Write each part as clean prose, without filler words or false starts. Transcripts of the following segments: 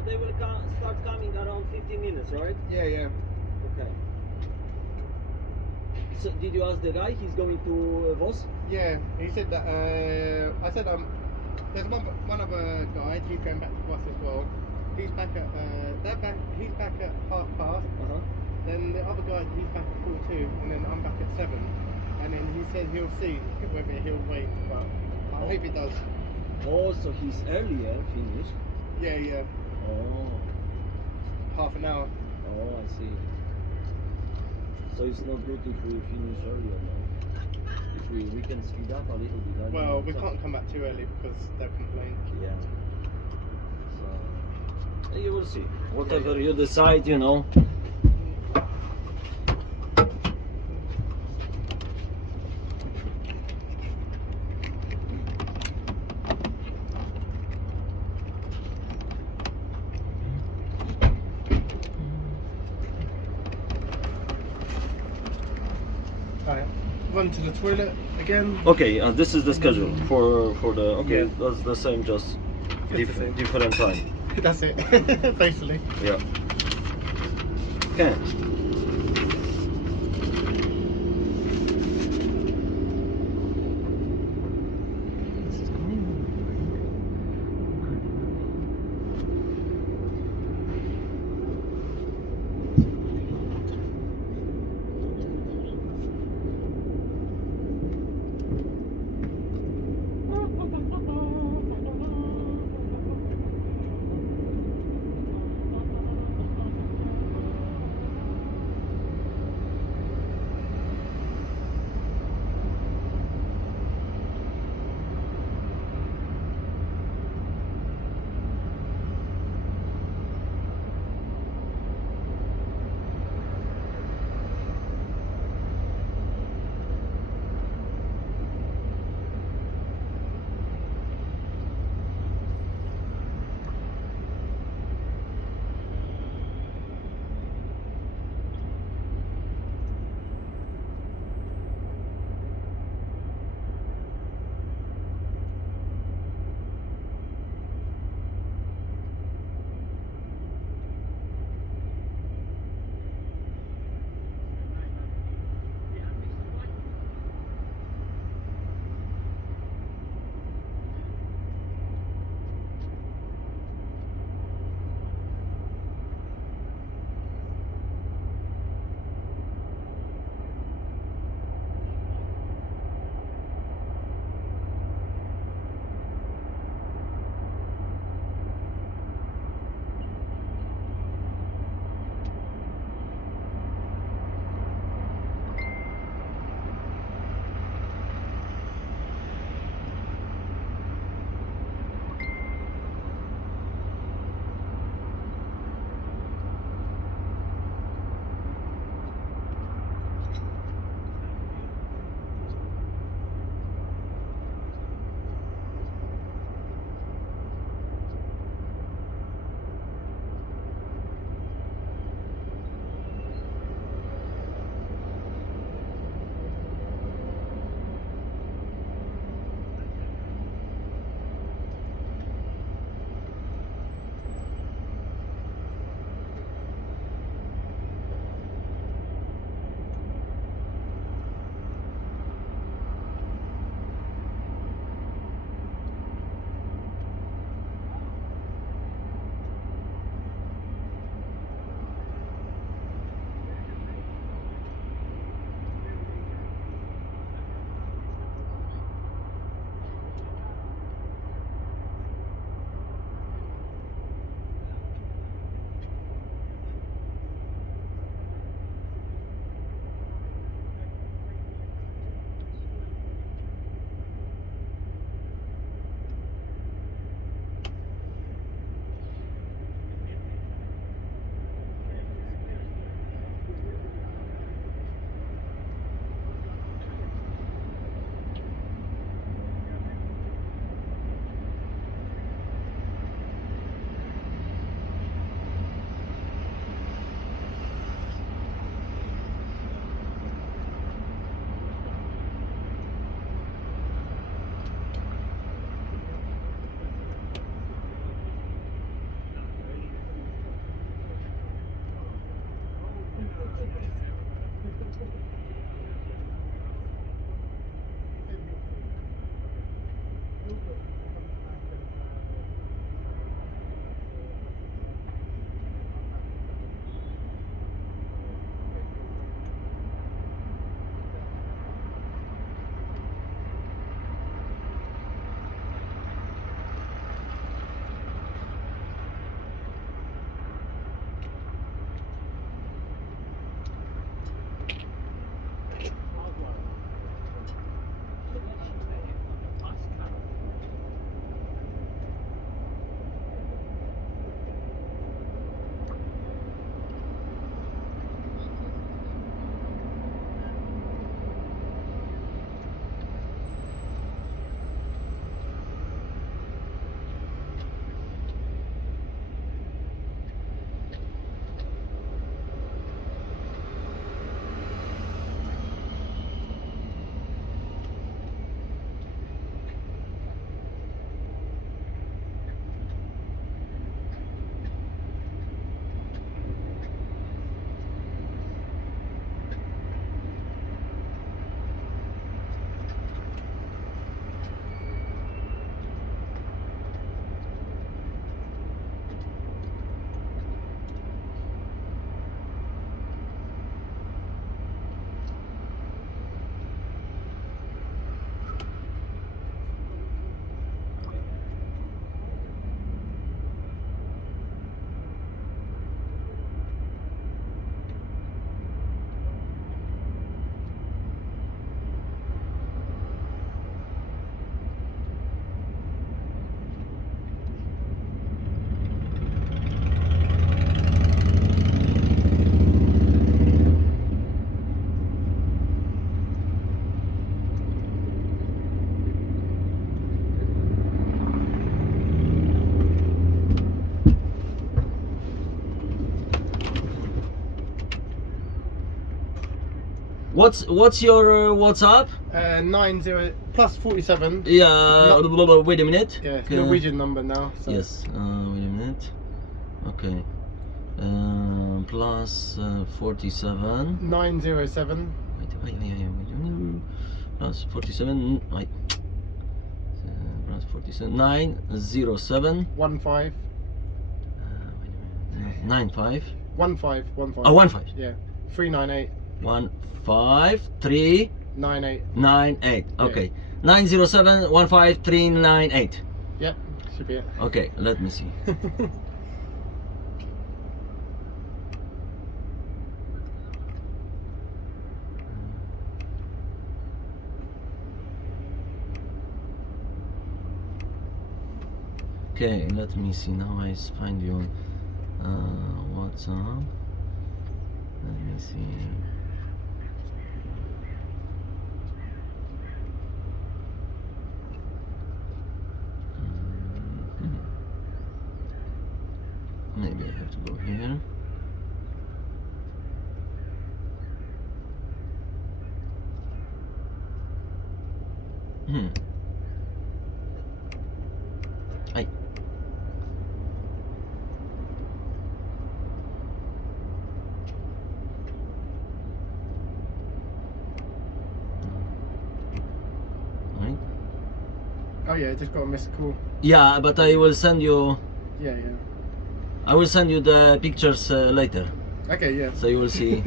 So they will start coming around 15 minutes, right? Yeah, yeah. Okay. So did you ask the guy? He's going to Vos? Yeah, he said that. I said there's one other guide. He's going back to Voss as well. He's back at He's back at past. Then the other guy, he's back at 4:02, and then I'm back at 7. And then he said he'll see whether he'll wait, but I hope he does. Oh, so he's earlier finished. Yeah, yeah. Oh. Half an hour. Oh, I see. So it's not good if we finish earlier, no? If we can speed up a little bit. Well, we can't come back too early because they'll complain. Yeah. So you will see. Whatever you decide, you know. Alright, run to the toilet again. Okay, this is the schedule for the. Okay, Yeah. that's the same, just It's the same. different time. That's it, basically. Yeah. Okay. What's your WhatsApp? 90 plus 47. Yeah. Wait a minute. Yeah, it's Okay. Norwegian number now. So. Yes. Wait a minute. Okay. Plus 47. 907. Wait. Plus 47. Wait. Plus 47. 907. 15. Wait a minute. 95. 15. Oh, 15. Yeah. 398. 153. 98. 98. Yeah. Okay. 907 15398. Yep, should be it. Okay, let me see. Okay, let me see. Now I find you on WhatsApp. Let me see. Maybe I have to go here. Ay. Right. Oh yeah, just got a missed call. Yeah, but I will send you. Yeah. I will send you the pictures later, Okay, yeah. so you will see.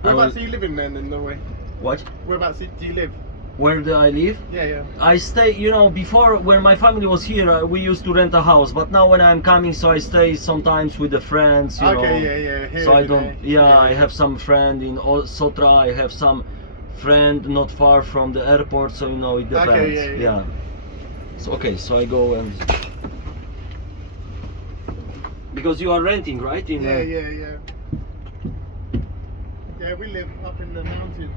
Whereabouts are you living then in Norway? What? Whereabouts do you live? Where do I live? Yeah. I stay, before when my family was here, we used to rent a house, but now when I'm coming, so I stay sometimes with the friends, you know. Okay, yeah. Here So I every don't, day. I have some friend in Sotra, I have some friend not far from the airport, so it depends. Okay, yeah. So, okay, so I go and... Because you are renting, right? Yeah. Yeah, we live up in the mountains.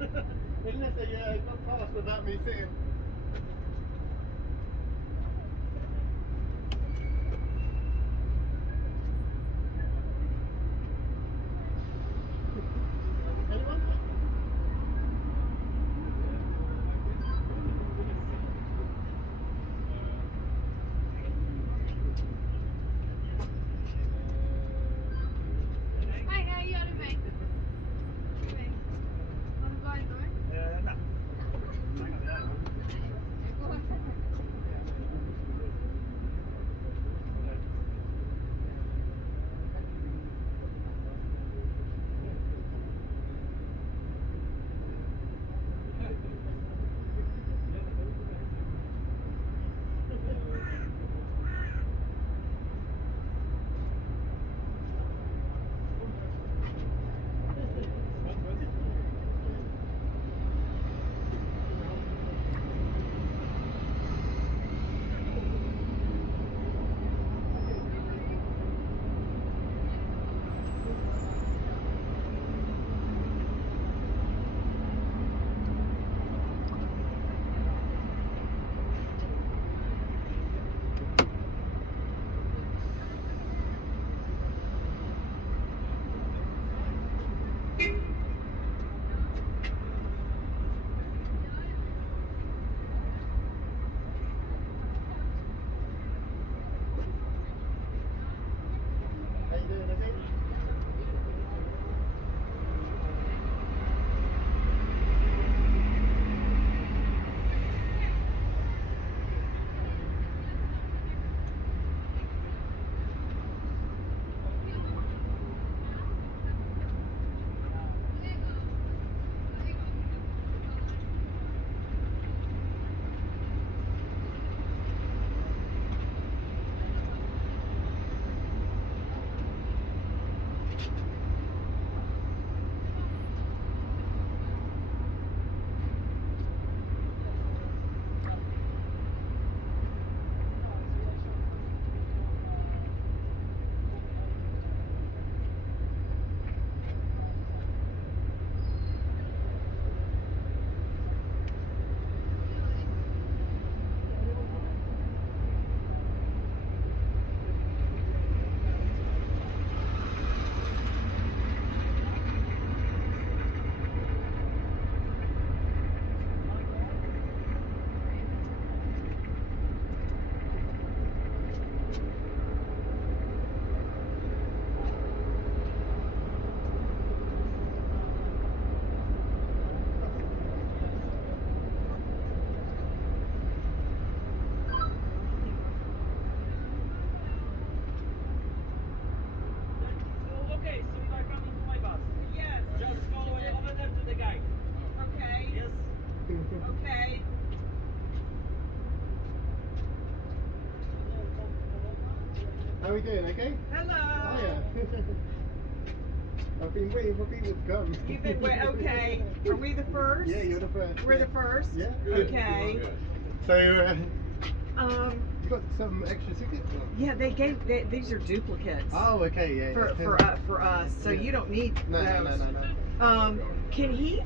Unless they got past without me sitting. Anyone? Hej, hej, gör det mig? Har du varit då? Nej. How you doing, okay? Okay, so you are coming to my bus. Yes. Just go over there to the guy. Okay. Yes. Okay. How are we doing, okay? Hello. Hiya. I've been waiting for people to come. You've been okay. Are we the first? Yeah, you're the first. We're the first? Yeah. Okay. So, you got some extra tickets? Or? Yeah, these are duplicates. Oh, okay, yeah. For us. So Yeah. you don't need No, those. no. Can he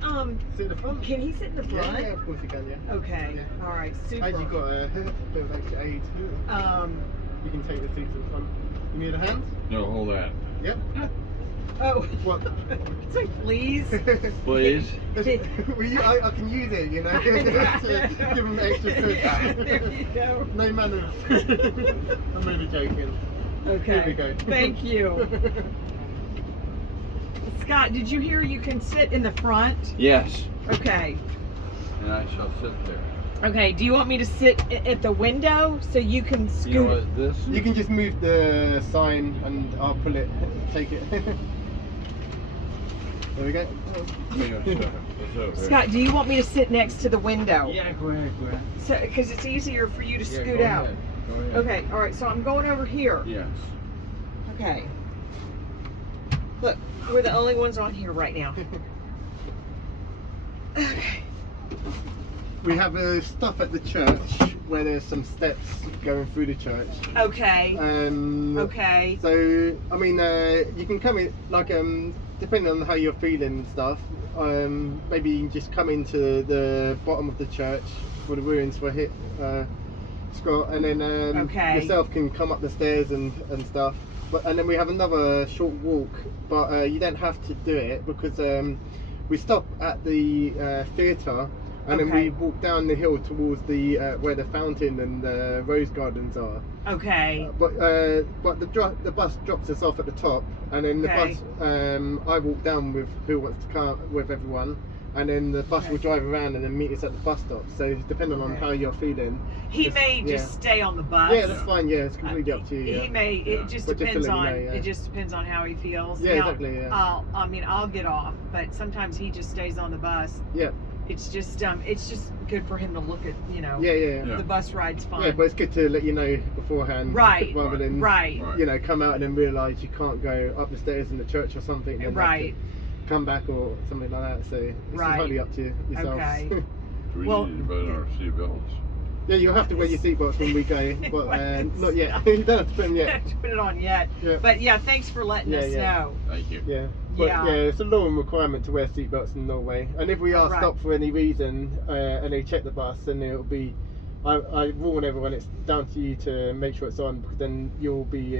Sit in the front? can he sit in the front? Yeah, of course you can, yeah. Okay. Yeah. All right. Super. As you got a bit of extra aid, you can take the seats in front. You need a hand? No, hold that. Yep. Oh. What? So please. Please. I can use it, you know, to give them extra push. There you go. No manners. I'm only joking. Okay. Here we go. Thank you. Scott, did you hear you can sit in the front? Yes. Okay. And I shall sit there. Okay, do you want me to sit at the window so you can scoot? You know what this? You can just move the sign and I'll pull it, take it. There we go. It's over. Scott, do you want me to sit next to the window? Yeah, go ahead, go ahead. So, because it's easier for you to Yeah, scoot go out. ahead, go ahead. Okay, all right, so I'm going over here. Yes. Okay. Look, we're the only ones on here right now. Okay. We have a stop at the church where there's some steps going through the church. Okay. Okay. So, I mean, you can come in, like, depending on how you're feeling and stuff, maybe you can just come into the bottom of the church for the ruins for Scott, and then Okay. yourself can come up the stairs and stuff. And then we have another short walk, but you don't have to do it because we stop at the theatre, and then Okay. we walk down the hill towards the where the fountain and the rose gardens are. Okay. But the bus drops us off at the top, and then the Okay. bus I walk down with who wants to come with everyone, and then the bus Okay. will drive around and then meet us at the bus stop. So depending on Okay. how you're feeling. He Just- may yeah. just stay on the bus. Yeah, that's fine. Yeah, it's completely up to you. He Yeah. may. Yeah. It just But just to depends let you on. know, yeah. It just depends on how he feels. Yeah, Now, exactly. Yeah. I'll get off, but sometimes he just stays on the bus. Yeah. It's just good for him to look at. Yeah. The bus ride's fun. Yeah, but it's good to let you know beforehand, Right. rather than Right. you know, come out and then realise you can't go up the stairs in the church or something. And then have Right. to come back or something like that. So it's Right. entirely up to yourself. Okay. Do we Well- need to put our seatbelts? Yeah, you'll have to wear your seatbelts when we go, but not yet. You don't have to put them yet. Put it on yet. Yeah. But yeah, thanks for letting Yeah, us yeah. know. Thank you. Yeah. But Yeah. it's a law and requirement to wear seatbelts in Norway. And if we are Right. stopped for any reason and they check the bus, then it'll be. I warn everyone it's down to you to make sure it's on, because then you'll be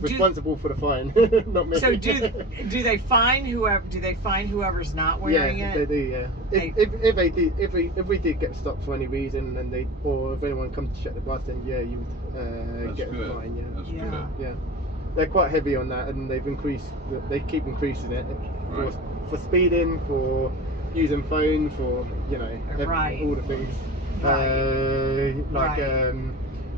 responsible for the fine, not me. So do they fine whoever? Do they fine whoever's not wearing yeah, it? they do. Yeah. They- If we did get stopped for any reason, and or if anyone comes to check the bus, then yeah, you would That's get a good. fine. Yeah. That's Yeah. good. Yeah. They're quite heavy on that, and they keep increasing it Right. for speeding, for using phone, for Right. all the things.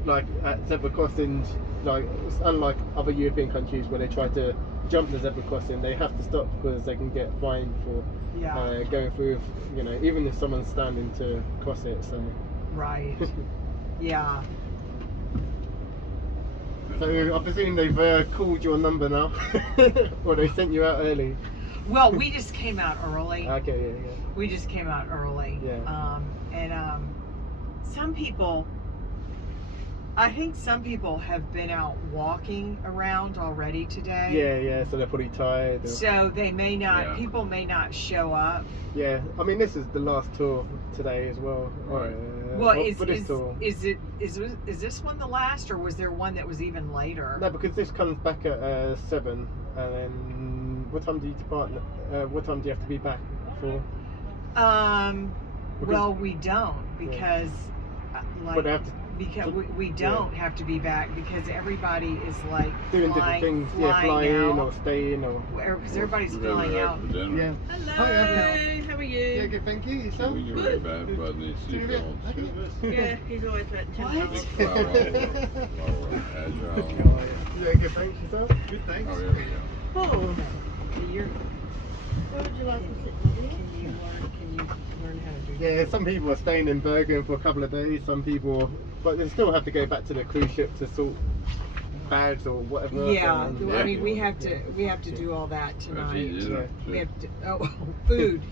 Like at zebra crossings, it's unlike other European countries where they try to jump the zebra crossing, they have to stop because they can get fined for Yeah. going through. Even if someone's standing to cross it. So. Right. Yeah. So I presume they've called your number now, or they sent you out early. Well, we just came out early. Okay, yeah. We just came out early. Yeah. Some people, I think some people have been out walking around already today. Yeah. So they're probably tired. Or, So they may not. Yeah. People may not show up. yeah, I mean this is the last tour today as well. Right. Well, for this tour. is this one the last, or was there one that was even later? No, because this comes back at 7, and then what time do you depart? What time do you have to be back for? Well, we don't because But they have to because we don't have to be back because everybody is like doing different things. Yeah, flying out, or staying or. because everybody's We're gonna flying go out. for dinner. Yeah. Hello, Hi, Abby. how are you? Yeah, good. Thank you. Yourself? We can ride back by the seatbelts. Yeah, he's always like 10 What? minutes. While we're agile. Yeah, good. Thanks. Yourself? Good. Thanks. Oh, here we go. Oh, You're, where would you like to sit? can you learn how to do Yeah, some people are staying in Bergen for a couple of days. Some people, but they still have to go back to the cruise ship to sort bags or whatever. Yeah, And, I mean we have to do all that That's tonight. easy enough. We have to, food.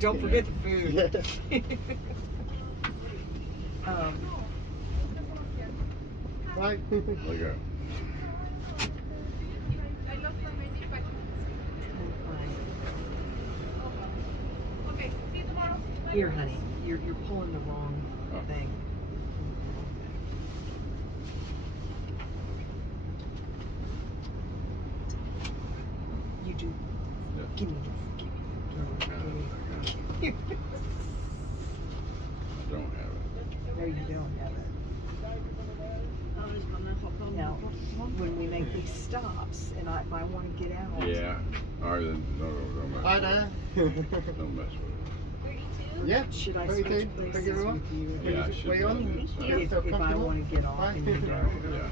Don't forget the food. Yeah. Right. Look at Here, honey, you're pulling the wrong Oh. thing. You do. Yeah. Give me this. Give me. I don't have it. No, you don't have it. Now, when we make these stops, and if I want to get out. Yeah. All right, then. No, don't mess Hi with there. it. Don't mess with it. Yeah. Should I 32. switch Thank places you very much. with you? Yeah, I should Way be on. on the inside. If I want to get off Hi. and you don't. Yeah,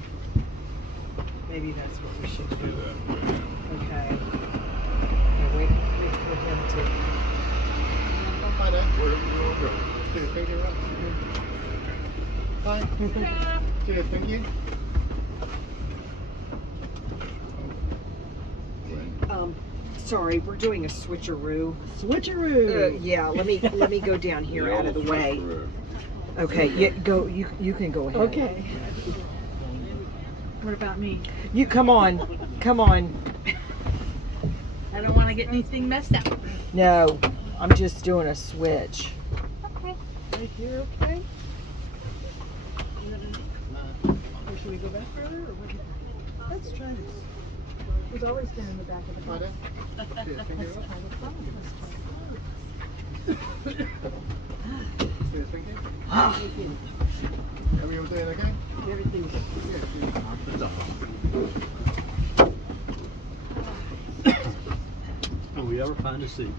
Maybe that's what we should do do. that. Okay. Now wait for him to. Hi there. Where do we all go? Cheers. Thank you very much. Hi. Cheers. Thank you. When? Sorry, we're doing a switcheroo. Switcheroo. Yeah, let me go down here out of the way. switcheroo. Okay, yeah, go. You can go ahead. Okay. What about me? You come on, come on. I don't want to get anything messed up. No, I'm just doing a switch. Okay. Right here, okay? Nah. Or should we go back further, or what do you think? Let's try this. It was always down in the back of the Hi bus. there. Cheers, thank you. Cheers, thank you. Are we all doing okay? Everything's Yeah, And we ever find a seat?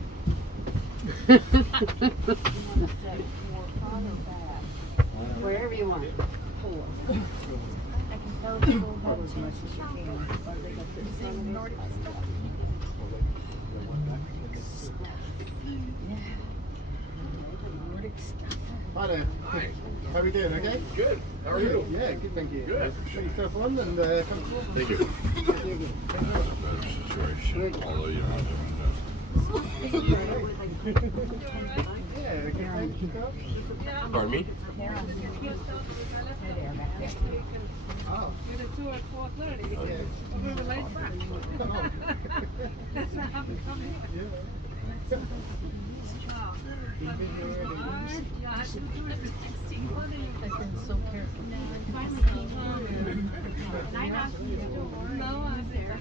wherever you want. Pull as much as you can. Hi there. How are we doing? Okay? Good. How are you? Yeah, good, thank you. Good. Put yourself on and comfortable. Thank you. Situation, although you're not doing Yeah, okay, thanks. Yourself? that. Pardon me? Oh. You're the 2 at 4:30. Yeah. We were late back. That's not how we come here. Yeah. Wow. Yeah, I had to do it at 16. I've been so careful. No, I'm there.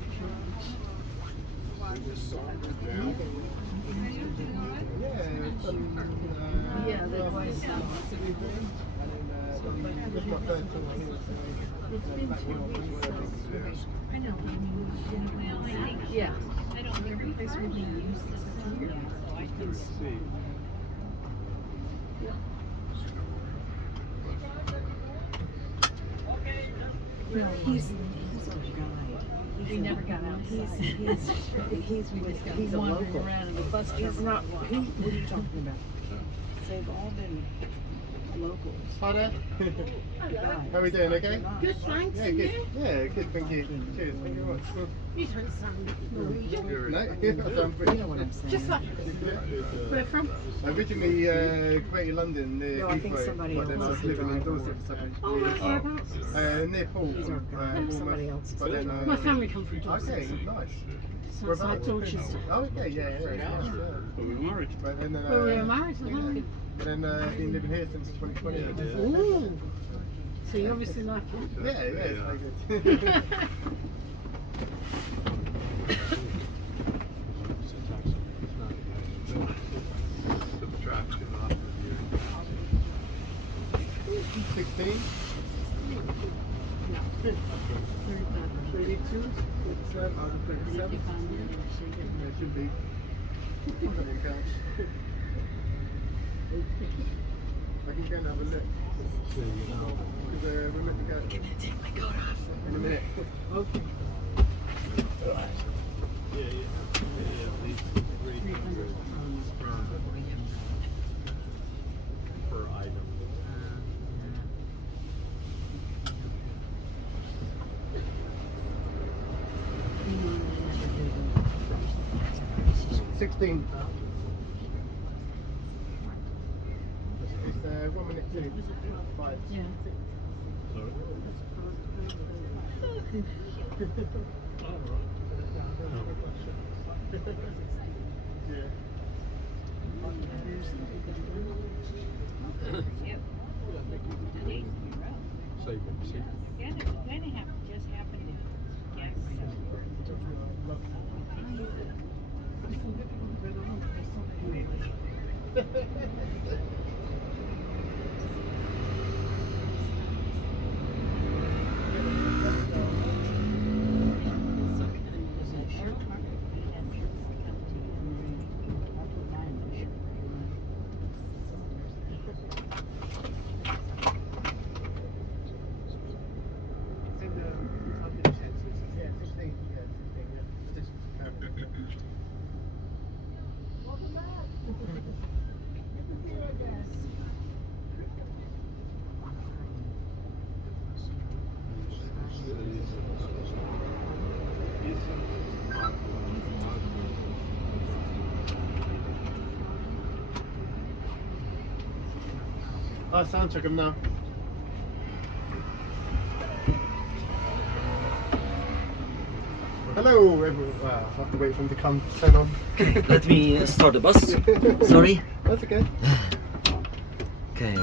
Are you doing all right? Yeah, some, Yeah, there was some. this is my first time here, so It's been 2 weeks. I know. Well, I think, yeah. I don't remember if I really used this here, so I can see. Well, he's our guide. We never got outside. He's a wandering local. around in the bus He's terminal. not, what are you talking about? They've all been locals. Hi there. Guides. How are we doing? Okay? Good, thanks. Yeah, good. Yeah, good. Thank you. Cheers. Thank you very much. You don't sound Norwegian. No, I sound You British. know what I'm saying? Just like, where from? Originally, Greater London, near No, I think Heathrow, somebody but then I else was is the living in driver. Dorset for 7 Oh, years. whereabouts? Near Paul. He's our guide. Bournemouth. Somebody else is But then, My family come from Okay, Dorset. nice. So it's like Dorchester. Oh, okay, yeah. But we were married. But then, Well, we were married, yeah. But then, been living here since 2020. Ooh. So you obviously like it. Yeah, it's very good. Subtraction off of your 16. 32. 37. 37. Yeah, it should be. Double count. I can go and have a look. Because we're looking at. I'm gonna take my coat off. In a minute. Okay. at least 300 per item. 16. It's 1 minute too. 5. Yeah. Sorry? Yeah. So you can see. I'll sound check them now. Hello, everyone. I have to wait for him to come turn on. Let me start the bus. Sorry. That's okay. Okay.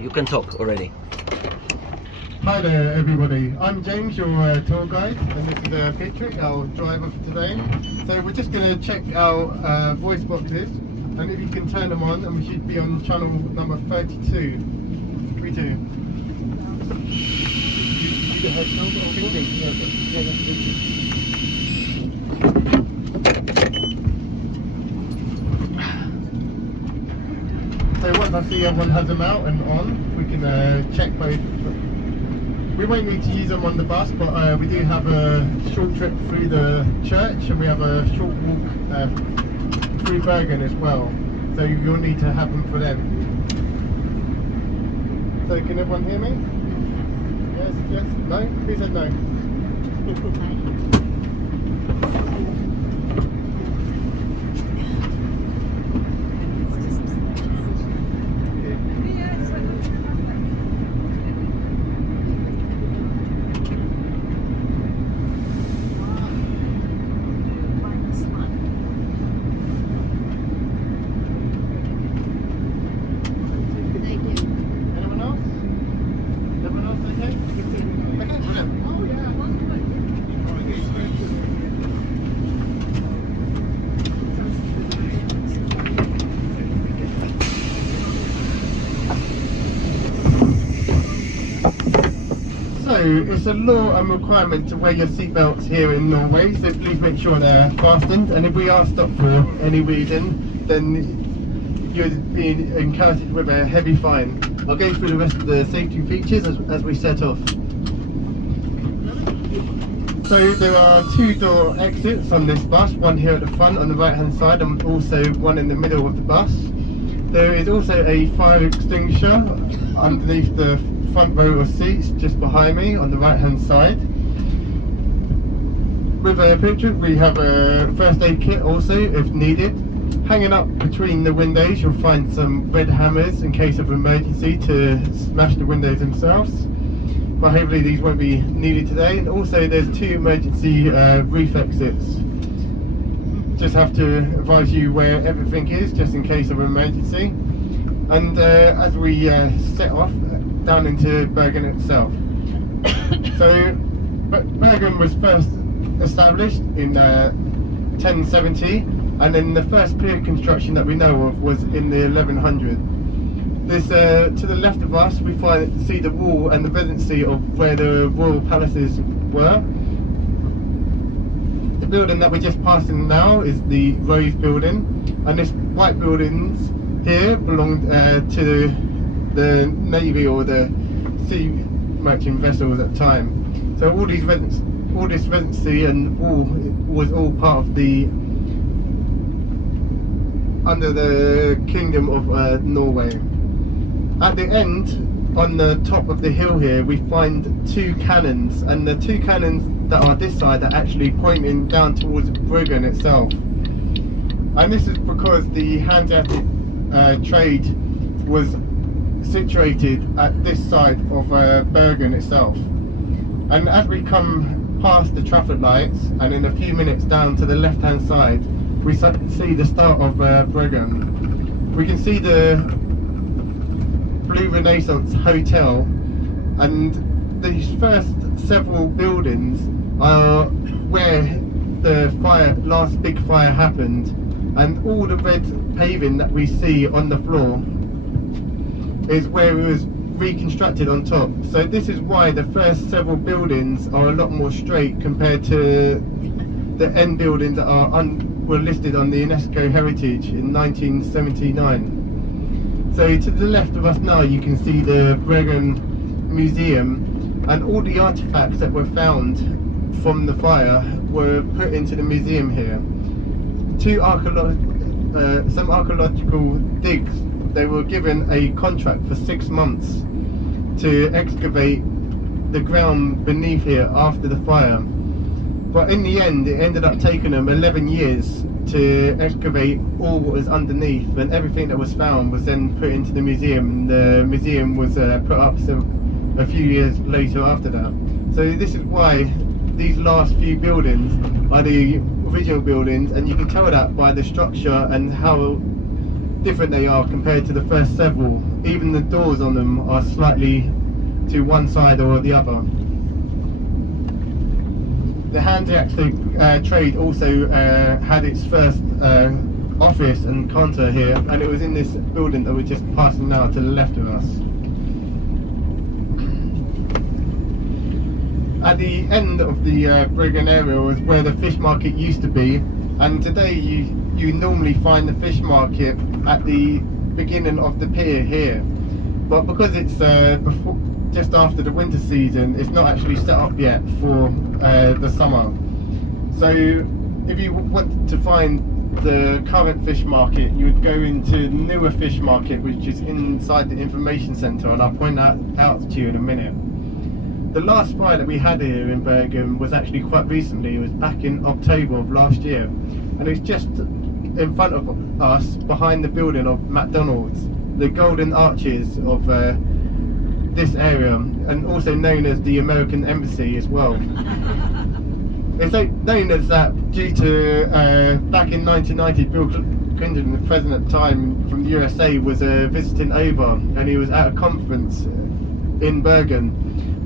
You can talk already. Hi there, everybody. I'm James, your tour guide, and this is Patrick, our driver for today. So we're just going to check our voice boxes, and if you can turn them on, and we should be on channel number 32. 32. You can have no So once I see everyone has them out and on, we can check both. We won't need to use them on the bus, but we do have a short trip through the church, and we have a short walk through Bergen as well. So you'll need to have them for them. So can everyone hear me? Yes, yes, no? Who said no? Anyone else? Everyone else okay? Okay, brilliant. Oh yeah. So it's a law and requirement to wear your seatbelts here in Norway, so please make sure they're fastened, and if we are stopped for any reason, then you're being encountered with a heavy fine. I'll go through the rest of the safety features as we set off. So there are 2-door exits on this bus, one here at the front on the right hand side and also one in the middle of the bus. There is also a fire extinguisher underneath the front row of seats just behind me on the right hand side. With a picture we have a first aid kit also if needed. Hanging up between the windows you'll find some red hammers in case of emergency to smash the windows themselves, but hopefully these won't be needed today. And also there's 2 emergency roof exits. Just have to advise you where everything is just in case of emergency. And as we set off down into Bergen itself. So Bergen was first established in 1070, and then the first pier construction that we know of was in the 1100. This to the left of us we see the wall and the residency of where the royal palaces were. The building that we're just passing now is the Rose building, and this white buildings here belonged to the navy or the sea merchant vessels at the time. So all this residency and wall was all part of the under the kingdom of Norway. At the end, on the top of the hill here, we find 2 cannons, and the 2 cannons that are this side are actually pointing down towards Bergen itself. And this is because the Hanseatic trade was situated at this side of Bergen itself. And as we come past the traffic lights and in a few minutes down to the left hand side we see the start of Bergen. We can see the Blue Renaissance Hotel, and these first several buildings are where the last big fire happened, and all the red paving that we see on the floor is where it was reconstructed on top. So this is why the first several buildings are a lot more straight compared to the end buildings that were listed on the UNESCO Heritage in 1979. So to the left of us now you can see the Bergen Museum, and all the artifacts that were found from the fire were put into the museum here. Some archaeological digs, they were given a contract for 6 months to excavate the ground beneath here after the fire. But in the end, it ended up taking them 11 years to excavate all what was underneath, and everything that was found was then put into the museum. The museum was put up a few years later after that. So this is why these last few buildings are the original buildings, and you can tell that by the structure and how different they are compared to the first several. Even the doors on them are slightly to one side or the other. The hand-axe trade also had its first office and counter here, and it was in this building that we're just passing now to the left of us. At the end of the Bergen area was where the fish market used to be, and today you normally find the fish market at the beginning of the pier here. But because it's just after the winter season, it's not actually set up yet for the summer. So if you want to find the current fish market, you would go into the newer fish market, which is inside the information centre, and I'll point that out to you in a minute. The last fry that we had here in Bergen was actually quite recently. It was back in October of last year, and it's just in front of us, behind the building of McDonald's, the golden arches of this area, and also known as the American Embassy as well. It's known as that due to back in 1990, Bill Clinton, the president at the time from the USA, was visiting over, and he was at a conference in Bergen,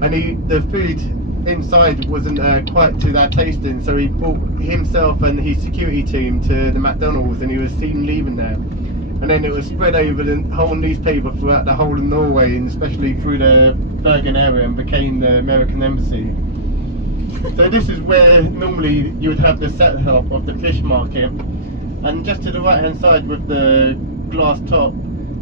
and the food inside wasn't quite to their tasting, so he brought himself and his security team to the McDonald's, and he was seen leaving there. And then it was spread over the whole newspaper throughout the whole of Norway, and especially through the Bergen area, and became the American Embassy. So this is where normally you would have the setup of the fish market, and just to the right hand side with the glass top,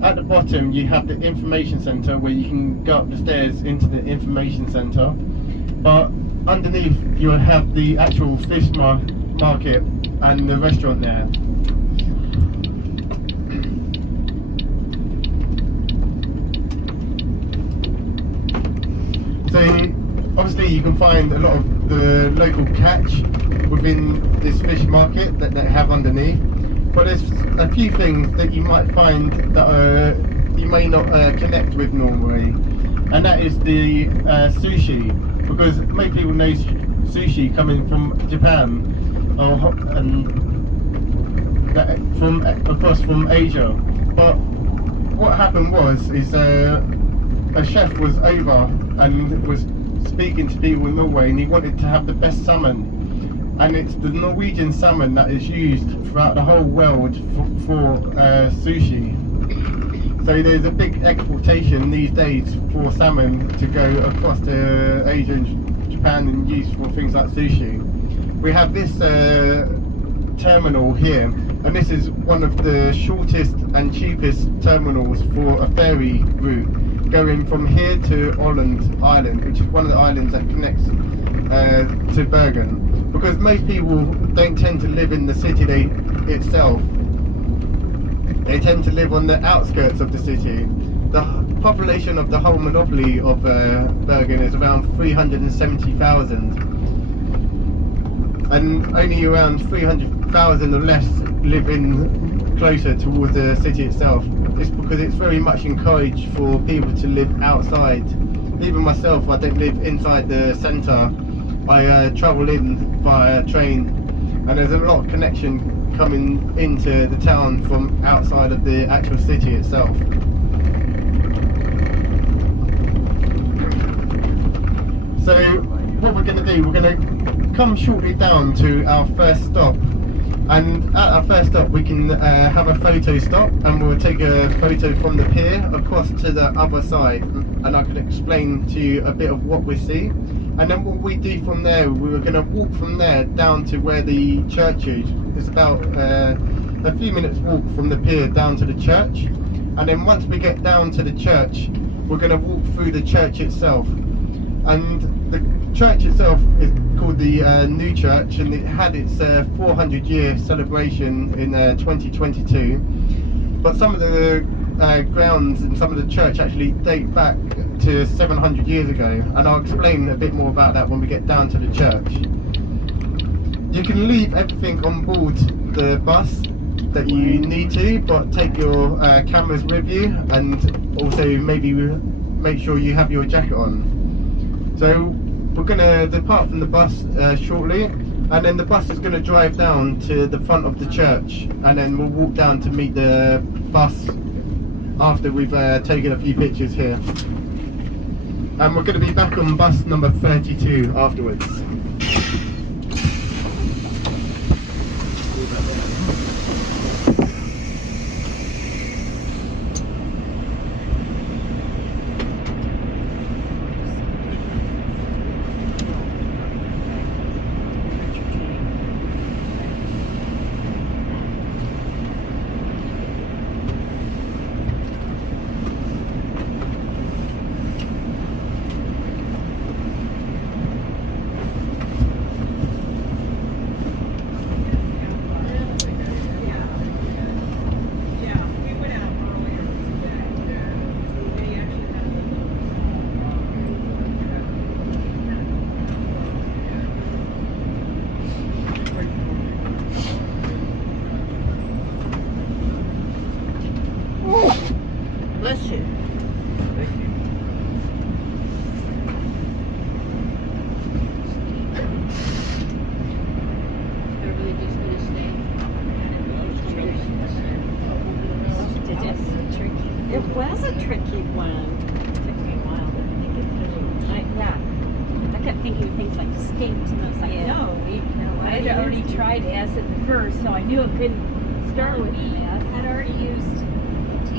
at the bottom you have the information centre, where you can go up the stairs into the information centre, but underneath you will have the actual fish market and the restaurant there. So obviously you can find a lot of the local catch within this fish market that they have underneath, but there's a few things that you might find that you may not connect with Norway, and that is the sushi, because most people know sushi coming from Japan from Asia. But what happened was a chef was over and was speaking to people in Norway, and he wanted to have the best salmon, and it's the Norwegian salmon that is used throughout the whole world for sushi. So there's a big exportation these days for salmon to go across to Asia and Japan and used for things like sushi. We have this terminal here, and this is one of the shortest and cheapest terminals for a ferry route, going from here to Åland Island, which is one of the islands that connects to Bergen. Because most people don't tend to live in the city itself, they tend to live on the outskirts of the city. The population of the whole monopoly of Bergen is around 370,000, and only around 300,000 or less live in closer towards the city itself. It's because it's very much encouraged for people to live outside. Even myself, I don't live inside the centre. I travel in via train, and there's a lot of connection coming into the town from outside of the actual city itself. So what we're going to do, we're going to come shortly down to our first stop, and at our first stop we can have a photo stop, and we'll take a photo from the pier across to the other side, and I can explain to you a bit of what we see. And then what we do from there, we were going to walk from there down to where the church is. It's about a few minutes walk from the pier down to the church, and then once we get down to the church, we're going to walk through the church itself. And the church itself is called the New Church, and it had its 400-year celebration in 2022. But some of the grounds and some of the church actually date back to 700 years ago, and I'll explain a bit more about that when we get down to the church. You can leave everything on board the bus that you need to, but take your cameras with you, and also maybe make sure you have your jacket on. So we're gonna depart from the bus shortly, and then the bus is gonna drive down to the front of the church, and then we'll walk down to meet the bus after we've taken a few pictures here. And we're gonna be back on bus number 32 afterwards. Bless you. Thank you. Everybody just gonna stay. It was a tricky one. It took me a while to think it through. I kept thinking of things like skates, and I was like, no, I'd already tried S at the first, so I knew it couldn't start with S. I'd already used T.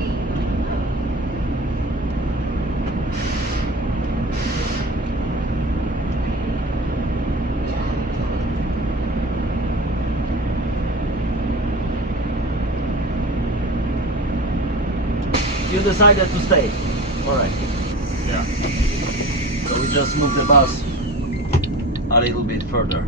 You decided to stay. Alright. Yeah. So we just moved the bus a little bit further.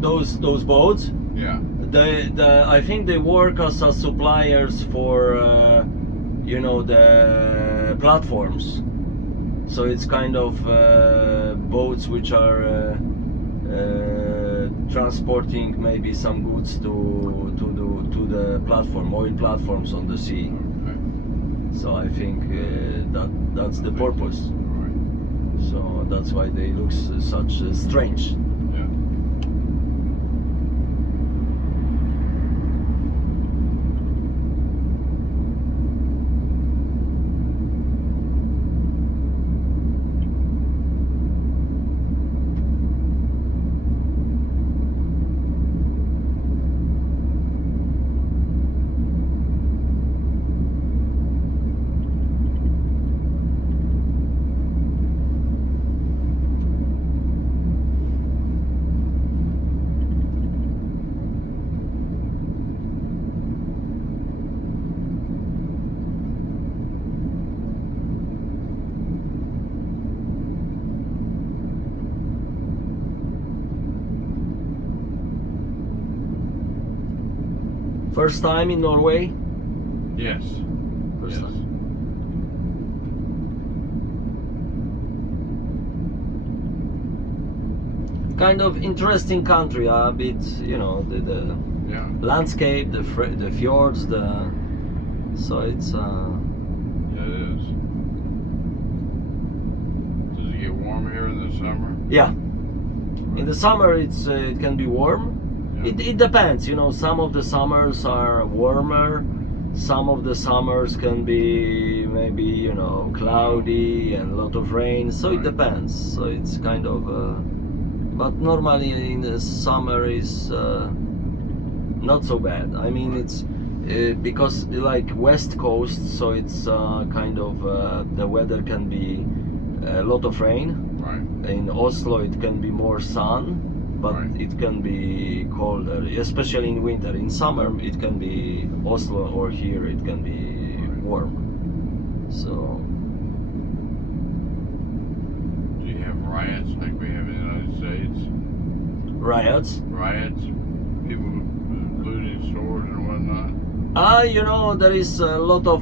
those boats. Yeah. I think they work as suppliers for the platforms. So it's kind of boats which are transporting maybe some goods to the platform, oil platforms on the sea. Okay. So I think that's the purpose. Right. So that's why they look such strange. Yeah. First time in Norway? Yes. First Yes. time. Kind of interesting country, a bit, the Yeah. landscape, the fjords, so it's Yeah, it is. Does it get warm here in the summer? yeah. In the summer it can be warm. Yeah. It depends, some of the summers are warmer, some of the summers can be maybe, cloudy and a lot of rain, so it Right. depends. So it's kind of, but normally in the summer is not so bad. I mean, Right. it's because like west coast, so it's kind of the weather can be a lot of rain. Right. In Oslo it can be more sun, but Right. it can be colder, especially in winter. In summer it can be Oslo or here it can be Right. warm. So Do you have riots like we have in the United States? riots. Riots? People looting stores and whatnot? There is a lot of,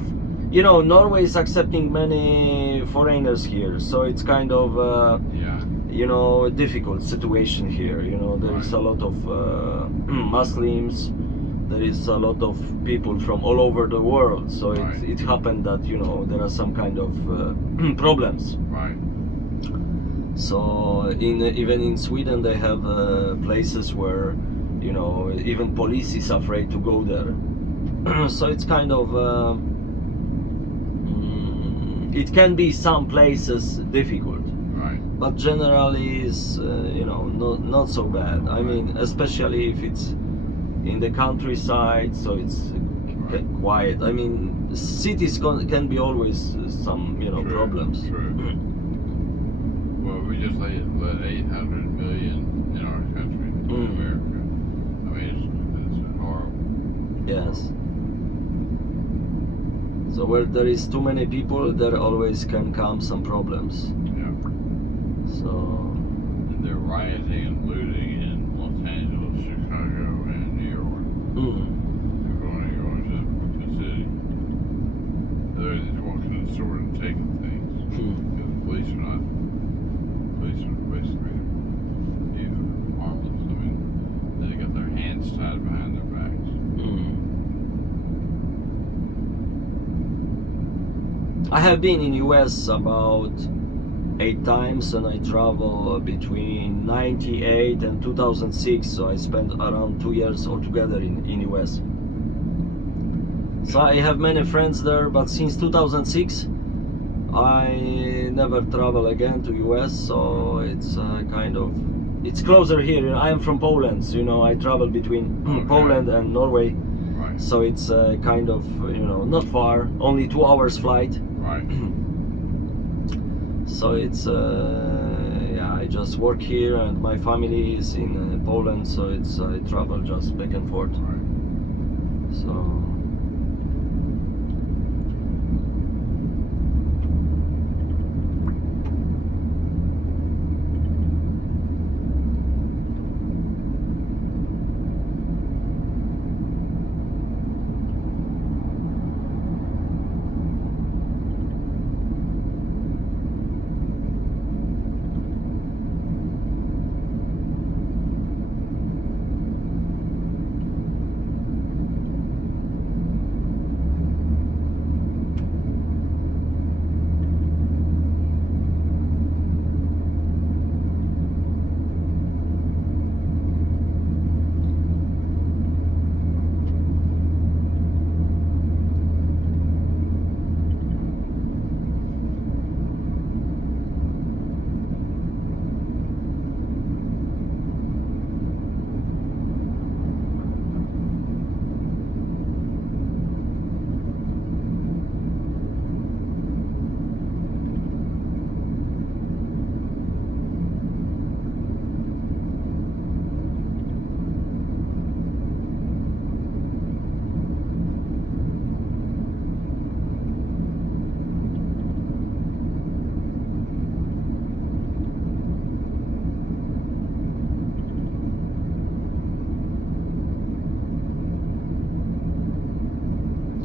Norway is accepting many foreigners here, so it's kind of Yeah. a difficult situation here. There is a lot of Muslims, there is a lot of people from all over the world, so Right. it happened that there are some kind of problems. Right. So even in Sweden they have places where even police is afraid to go there. So it's kind of it can be some places difficult, Right. but generally is not so bad. I Right. mean, especially if it's in the countryside, so it's Right. quiet. I mean, cities can be always some True, problems. True. Well, we just let 800 million in our country, in Mm. America. I mean, it's horrible. Yes. So where there is too many people, there always can come some problems. Yeah. So And they're rioting and looting in Los Angeles, Chicago, and New York. They're going to the city. They're just walking in the store and taking things. Because the police are basically, harmless. I mean, they got their hands tied behind their backs. I have been in US about 8 times, and I travel between 98 and 2006, so I spent around 2 years altogether in US. So I have many friends there, but since 2006 I never travel again to US, so it's kind of, it's closer here. I am from Poland, so I travel between Okay. Poland and Norway, Right. so it's kind of not far, only 2 hours flight. Right. So it's I just work here and my family is in Poland, so it's I travel just back and forth. Right. So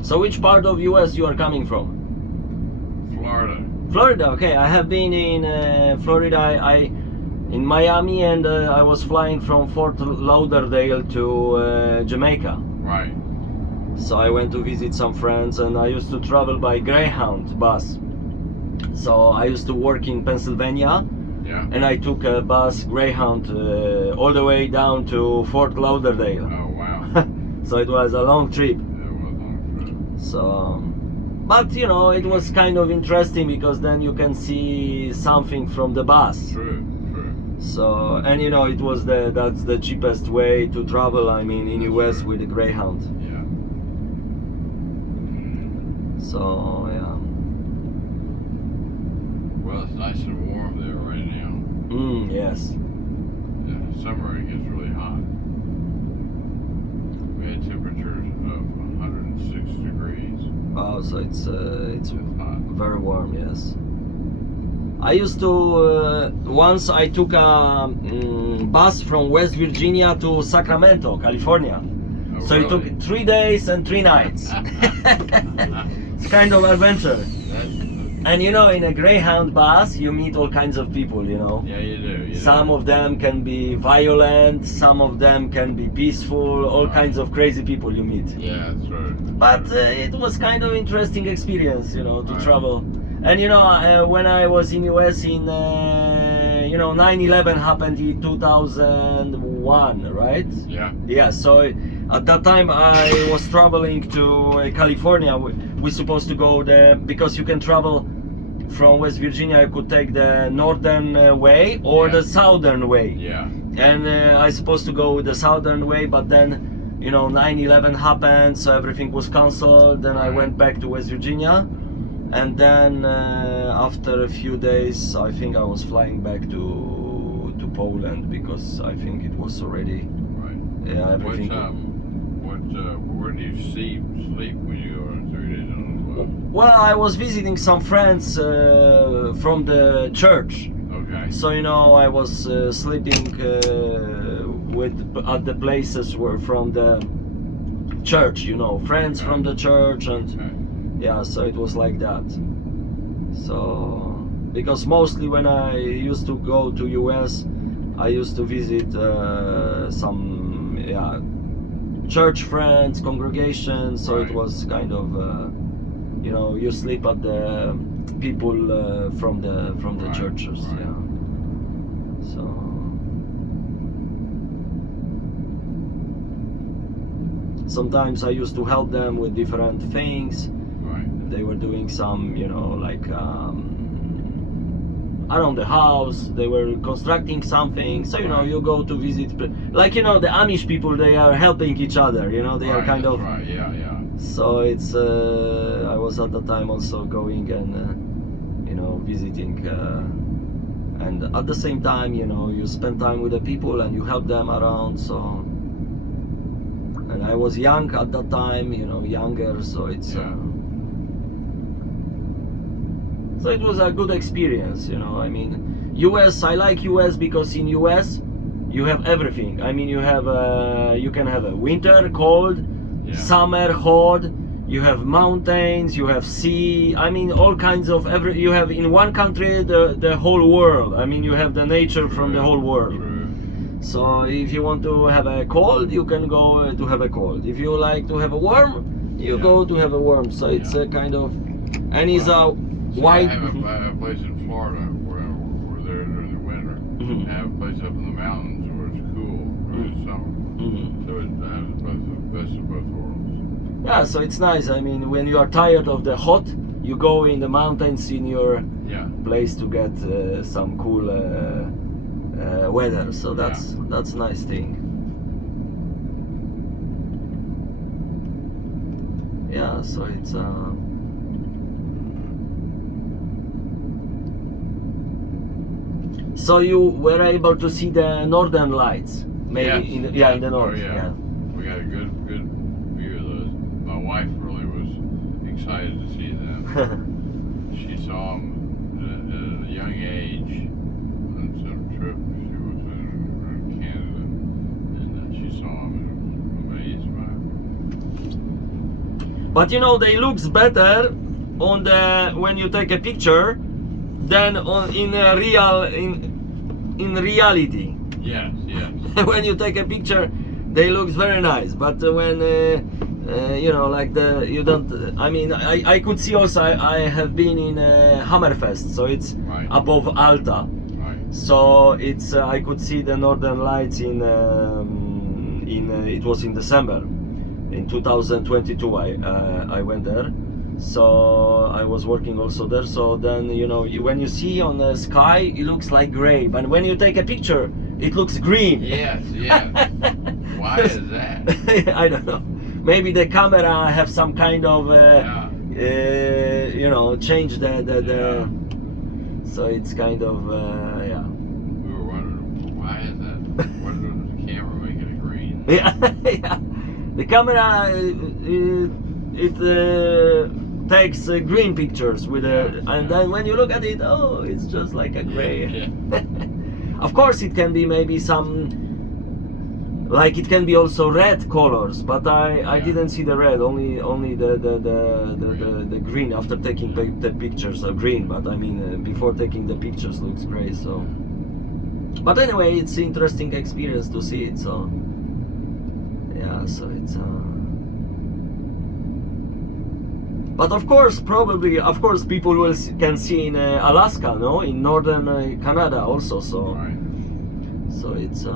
So which part of US you are coming from? Florida. Florida. Okay, I have been in Florida. I in Miami, and I was flying from Fort Lauderdale to Jamaica. Right. So I went to visit some friends, and I used to travel by Greyhound bus. So I used to work in Pennsylvania, Yeah. and I took a bus Greyhound all the way down to Fort Lauderdale. Oh wow. So it was a long trip. It was on So, but you know, it was kind of interesting because then you can see something from the bus. true. True. So, and you know, that's the cheapest way to travel. I mean, in US with the Greyhound. Yeah. So yeah. Well, it's nice and warm there right now. Yes. Yeah, summer it gets really hot. We had temperatures of 106 degrees. Oh, so it's It's hot. very warm. Yes. I used to once I took a bus from West Virginia to Sacramento, California. Oh, So it took really? 3 days and 3 nights. It's kind of adventure. That's- And you know, in a Greyhound bus, you meet all kinds of people, you know. yeah, you do. You Some do. of them can be violent, some of them can be peaceful, all kinds of crazy people you meet. Yeah, that's right. But it was kind of interesting experience, you know, to Right. travel. And you know, when I was in US in, you know, 9/11 happened in 2001, right? Yeah. Yeah, so at that time I was traveling to California. We're supposed to go there because you can travel from West Virginia. You could take the northern way or Yeah. the southern way. Yeah. And I supposed to go with the southern way, but then, you know, 9/11 happened, so everything was cancelled. Then I Right. went back to West Virginia, and then after a few days, I think I was flying back to Poland because I think it was already Right. everything. Where do you sleep when you are 3 days on the bus? Well, I was visiting some friends from the church. Okay. So you know, I was sleeping at the places were from the church. You know, friends from the church, and Okay. yeah, so it was like that. So because mostly when I used to go to US, I used to visit some church friends, congregations. So it Right. was kind of you know, you sleep at the people from the Right, churches. right. Yeah. So sometimes I used to help them with different things. Right. They were doing some, you know, like around the house. They were constructing something. So you know, Right. you go to visit, like you know, the Amish people. They are helping each other. You know, they are Right, kind that's of. Right. Yeah. Yeah. So it's I was at the time also going and you know, visiting and at the same time, you know, you spend time with the people and you help them around. So, and I was young at that time, you know, younger, so it's Yeah. so it was a good experience, you know. I mean, US, I like US because in US you have everything. I mean, you have you can have a winter cold, Yeah. summer hot, you have mountains, you have sea. I mean, all kinds of you have in one country the whole world. I mean, you have the nature from the whole world. True. So if you want to have a cold, you can go to have a cold. If you like to have a warm, you Yeah. go to have a warm. So it's Yeah. a kind of, and it's a See, wide. I have a place in Florida where we're there during the winter. Mhm. I have a place up in the mountains where it's cool during the summer. Mhm. So I have the best of both worlds. Yeah, so it's nice. I mean, when you are tired of the hot, you go in the mountains in your Yeah. place to get some cool weather. So that's nice thing. Yeah, so it's so you were able to see the northern lights, maybe Yes. in the, in the Oh, north. yeah. We got a good view of those. My wife really was excited to see them. She saw them at a young age on some trip. She was in Canada, and she saw them and was amazed by them. But you know, they looks better on the when you take a picture than on in a in reality. Yes, yes. When you take a picture, they looks very nice. But when you know, like you don't. I mean, I could see also. I have been in Hammerfest, so it's Right. above Alta. Right. So it's I could see the Northern Lights in it was in December in 2022. I went there, so I was working also there. So then you know when you see on the sky, it looks like gray, but when you take a picture, it looks green. Yes, yes. Why is that? I don't know. Maybe the camera have some kind of Yeah. you know, change the Yeah. so it's kind of yeah. We were wondering, why is that? What does the camera making it green? Yeah, yeah. The camera it takes green pictures with and then when you look at it, oh, it's just like a gray. Yeah. Of course, it can be maybe some, like it can be also red colors, but I Yeah. didn't see the red, only the green after taking the pictures are green. But I mean, before taking the pictures looks gray. So, but anyway, it's interesting experience to see it. So, yeah, so it's. But of course, probably, of course, people will can see in Alaska, no, in northern Canada also. So, Right. so it's.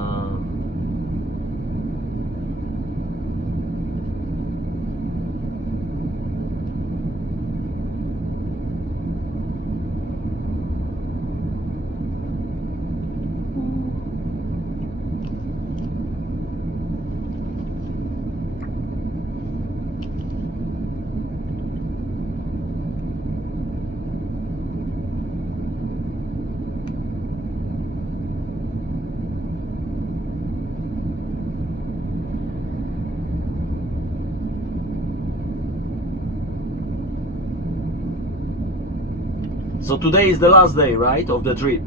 So today is the last day, right, of the trip.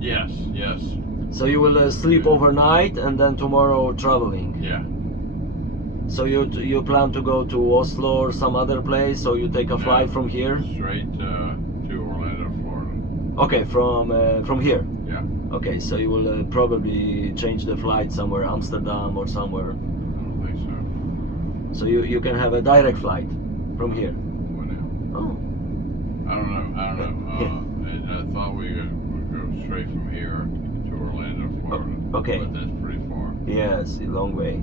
Yes, yes. So you will sleep overnight and then tomorrow traveling. Yeah. So you plan to go to Oslo or some other place, or you take a flight from here? Straight to Orlando, Florida. Okay, from here. Yeah. Okay, so you will probably change the flight somewhere, Amsterdam or somewhere. I don't think so. So you can have a direct flight from here. What now? Oh. I don't know. I thought we would go straight from here to Orlando, Florida. Okay. But that's pretty far. Yes, a long way.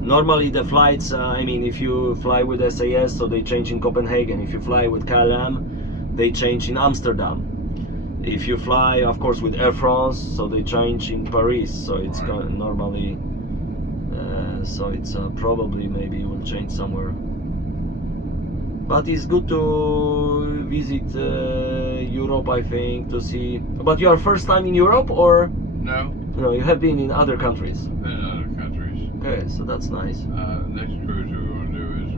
Normally the flights, I mean, if you fly with SAS, so they change in Copenhagen. If you fly with KLM, they change in Amsterdam. If you fly, of course, with Air France, so they change in Paris. So it's Right. normally, so it's probably maybe you will change somewhere. But it's good to visit Europe, I think, to see. But you are first time in Europe, or No, no? You have been in other countries. in other countries. Okay, so that's nice. Next cruise we're going to do is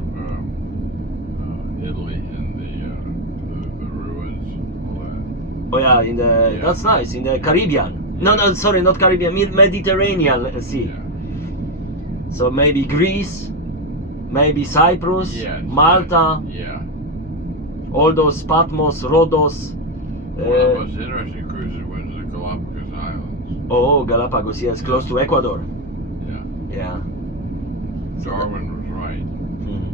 Italy and the ruins, all that. Oh yeah, in the Yeah. that's nice, in the Caribbean. No, no, sorry, not Caribbean, Mediterranean Sea. Yeah. So maybe Greece, maybe Cyprus, Yes, Malta, Yeah. all those Patmos, Rhodos. One of the most interesting cruises was the Galapagos Islands. Oh, Galapagos, yes, close to Ecuador. Yeah. Yeah. Darwin was right. Hmm.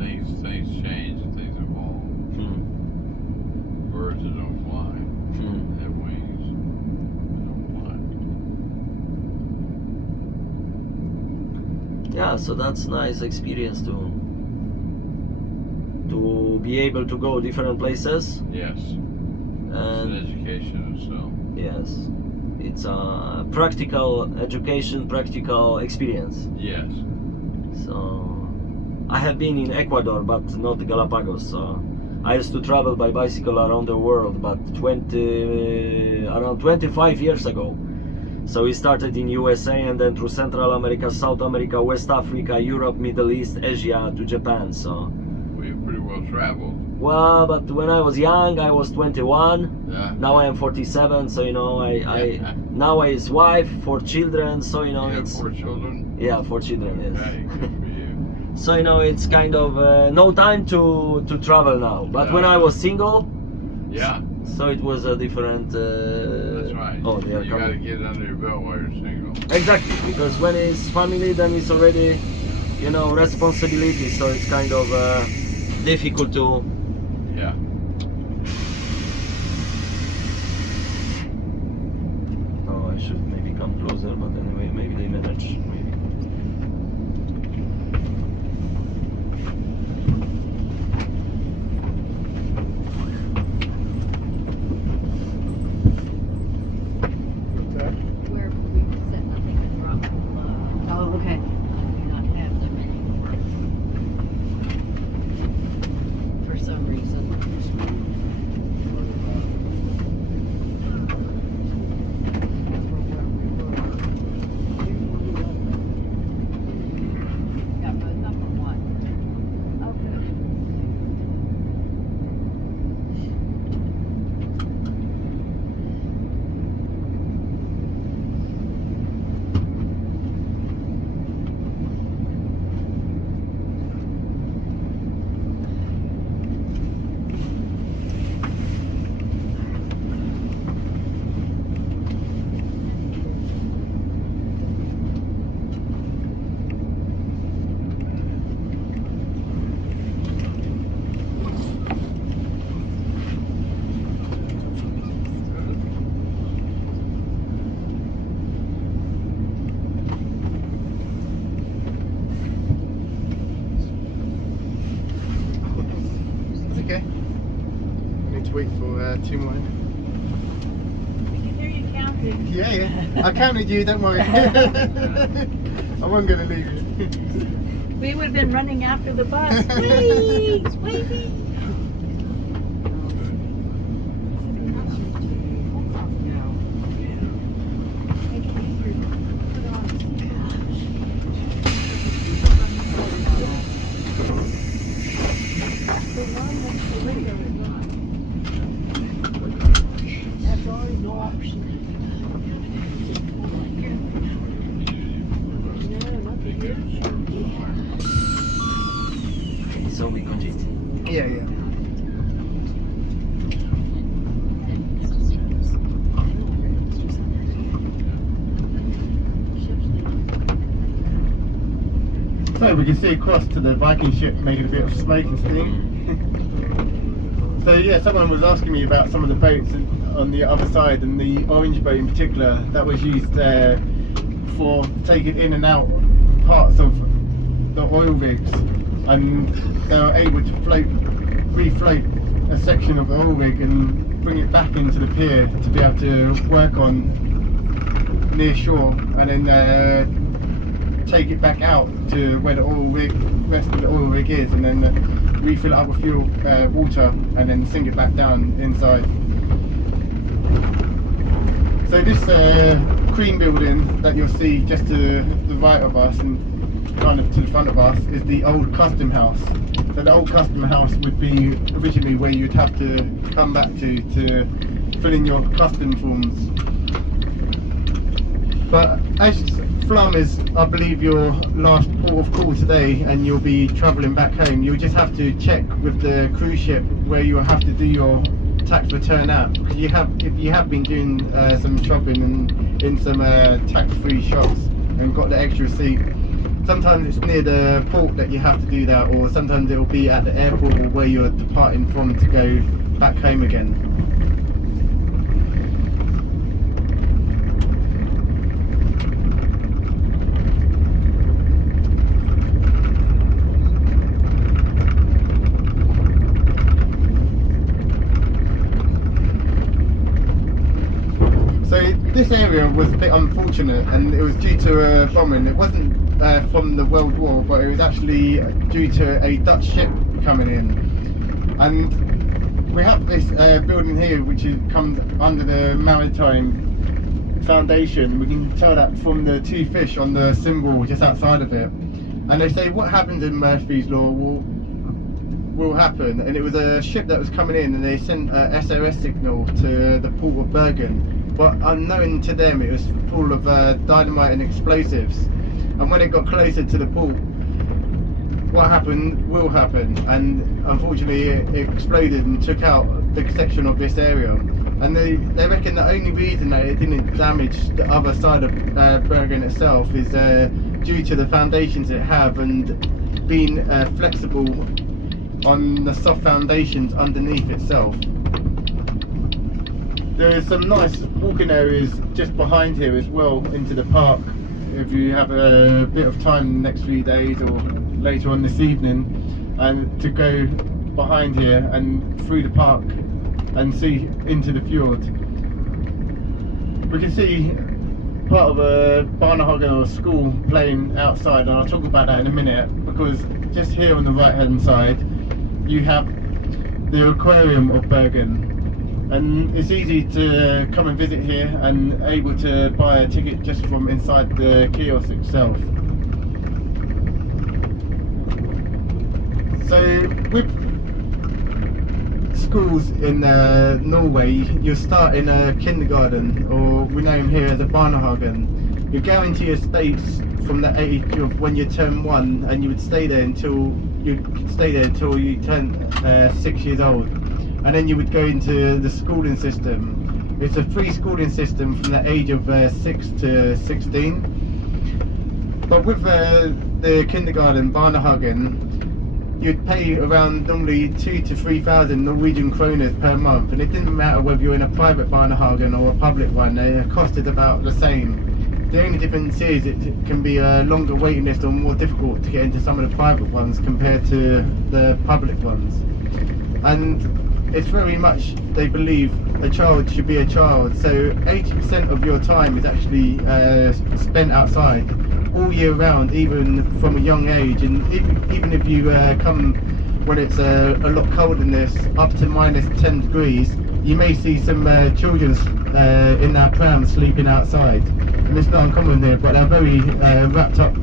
Things change and things evolve. Hmm. Birds that don't fly, Hmm. they have wings, they don't fly. Yeah, so that's nice experience to be able to go different places. Yes. It's And an education itself. yes, it's a practical education, practical experience. Yes. So I have been in Ecuador, but not Galapagos. So I used to travel by bicycle around the world, but around 25 years ago. So we started in USA and then through Central America, South America, West Africa, Europe, Middle East, Asia to Japan. So We've pretty well traveled. well, but when I was young, I was 21. Yeah. Now I am 47. So you know, I Yeah. now his wife, 4 children. So you know, You have it's 4 children? yeah, 4 children. Yes. Okay, good for you. So you know, it's kind of no time to travel now. But when I was single, Yeah, so it was a different. that's right. Oh, they are You got to coming. get it under your belt while you're single. Exactly, because when it's family, then it's already, you know, responsibility. So it's kind of difficult to. Yeah. Oh, I should maybe come closer, but anyway, maybe they manage. Maybe. Where we said nothing had dropped below. Oh, okay. Do not have them anymore. For some reason. Got both up or what? Oh, good. It's okay. I need to wait for 2 more. We can hear you counting. Yeah, yeah. I counted you, don't worry. I wasn't going to leave you. We would have been running after the bus. Please, wait. That's always no option. So we continue. Yeah, yeah. So we can see across to the Viking ship making a bit of smoke and steam. So yeah, someone was asking me about some of the boats on the other side, and the orange boat in particular that was used for taking in and out parts of the oil rigs, and they were able to refloat a section of the oil rig and bring it back into the pier to be able to work on near shore, and then take it back out to where the rest of the oil rig is, and then refill it up with fuel, water, and then sink it back down inside. So this cream building that you'll see just to the right of us and kind of to the front of us is the old custom house. So the old custom house would be originally where you'd have to come back to fill in your custom forms. But as Flum is, I believe, your last port of call today, and you'll be travelling back home, you'll just have to check with the cruise ship where you'll have to do your tax return at, because if you have been doing some shopping and in some tax-free shops and got the extra receipt, sometimes it's near the port that you have to do that, or sometimes it'll be at the airport or where you're departing from to go back home again. This area was a bit unfortunate, and it was due to a bombing. It wasn't from the World War, but it was actually due to a Dutch ship coming in. And we have this building here which comes under the Maritime Foundation. We can tell that from the 2 fish on the symbol just outside of it. And they say what happens in Murphy's Law will happen. And it was a ship that was coming in, and they sent a SOS signal to the port of Bergen. But unknown to them, it was full of dynamite and explosives. And when it got closer to the port, what happened will happen, and unfortunately it exploded and took out a big section of this area. And they reckon the only reason that it didn't damage the other side of Bergen itself is due to the foundations it have and being flexible on the soft foundations underneath itself. There is some nice walking areas just behind here as well into the park if you have a bit of time in the next few days or later on this evening, and to go behind here and through the park and see into the fjord. We can see part of a barnhagen or school playing outside, and I'll talk about that in a minute, because just here on the right hand side you have the aquarium of Bergen, and it's easy to come and visit here and able to buy a ticket just from inside the kiosk itself. So with schools in Norway, you start in a kindergarten, or we know them here as a barnhagen. You go into your space from the age of when you turn 1, and you would stay there until you turn 6 years old, and then you would go into the schooling system. It's a free schooling system from the age of 6 to 16. But with the kindergarten barnhagen, you'd pay around normally 2,000 to 3,000 Norwegian kroners per month, and it didn't matter whether you're in a private barnhagen or a public one, they costed about the same. The only difference is it can be a longer waiting list or more difficult to get into some of the private ones compared to the public ones. And it's very much, they believe, a child should be a child, so 80% of your time is actually spent outside all year round, even from a young age. And even if you come when it's a lot colder than this, up to minus 10 degrees, you may see some children in their prams sleeping outside, and it's not uncommon here, but they're very wrapped up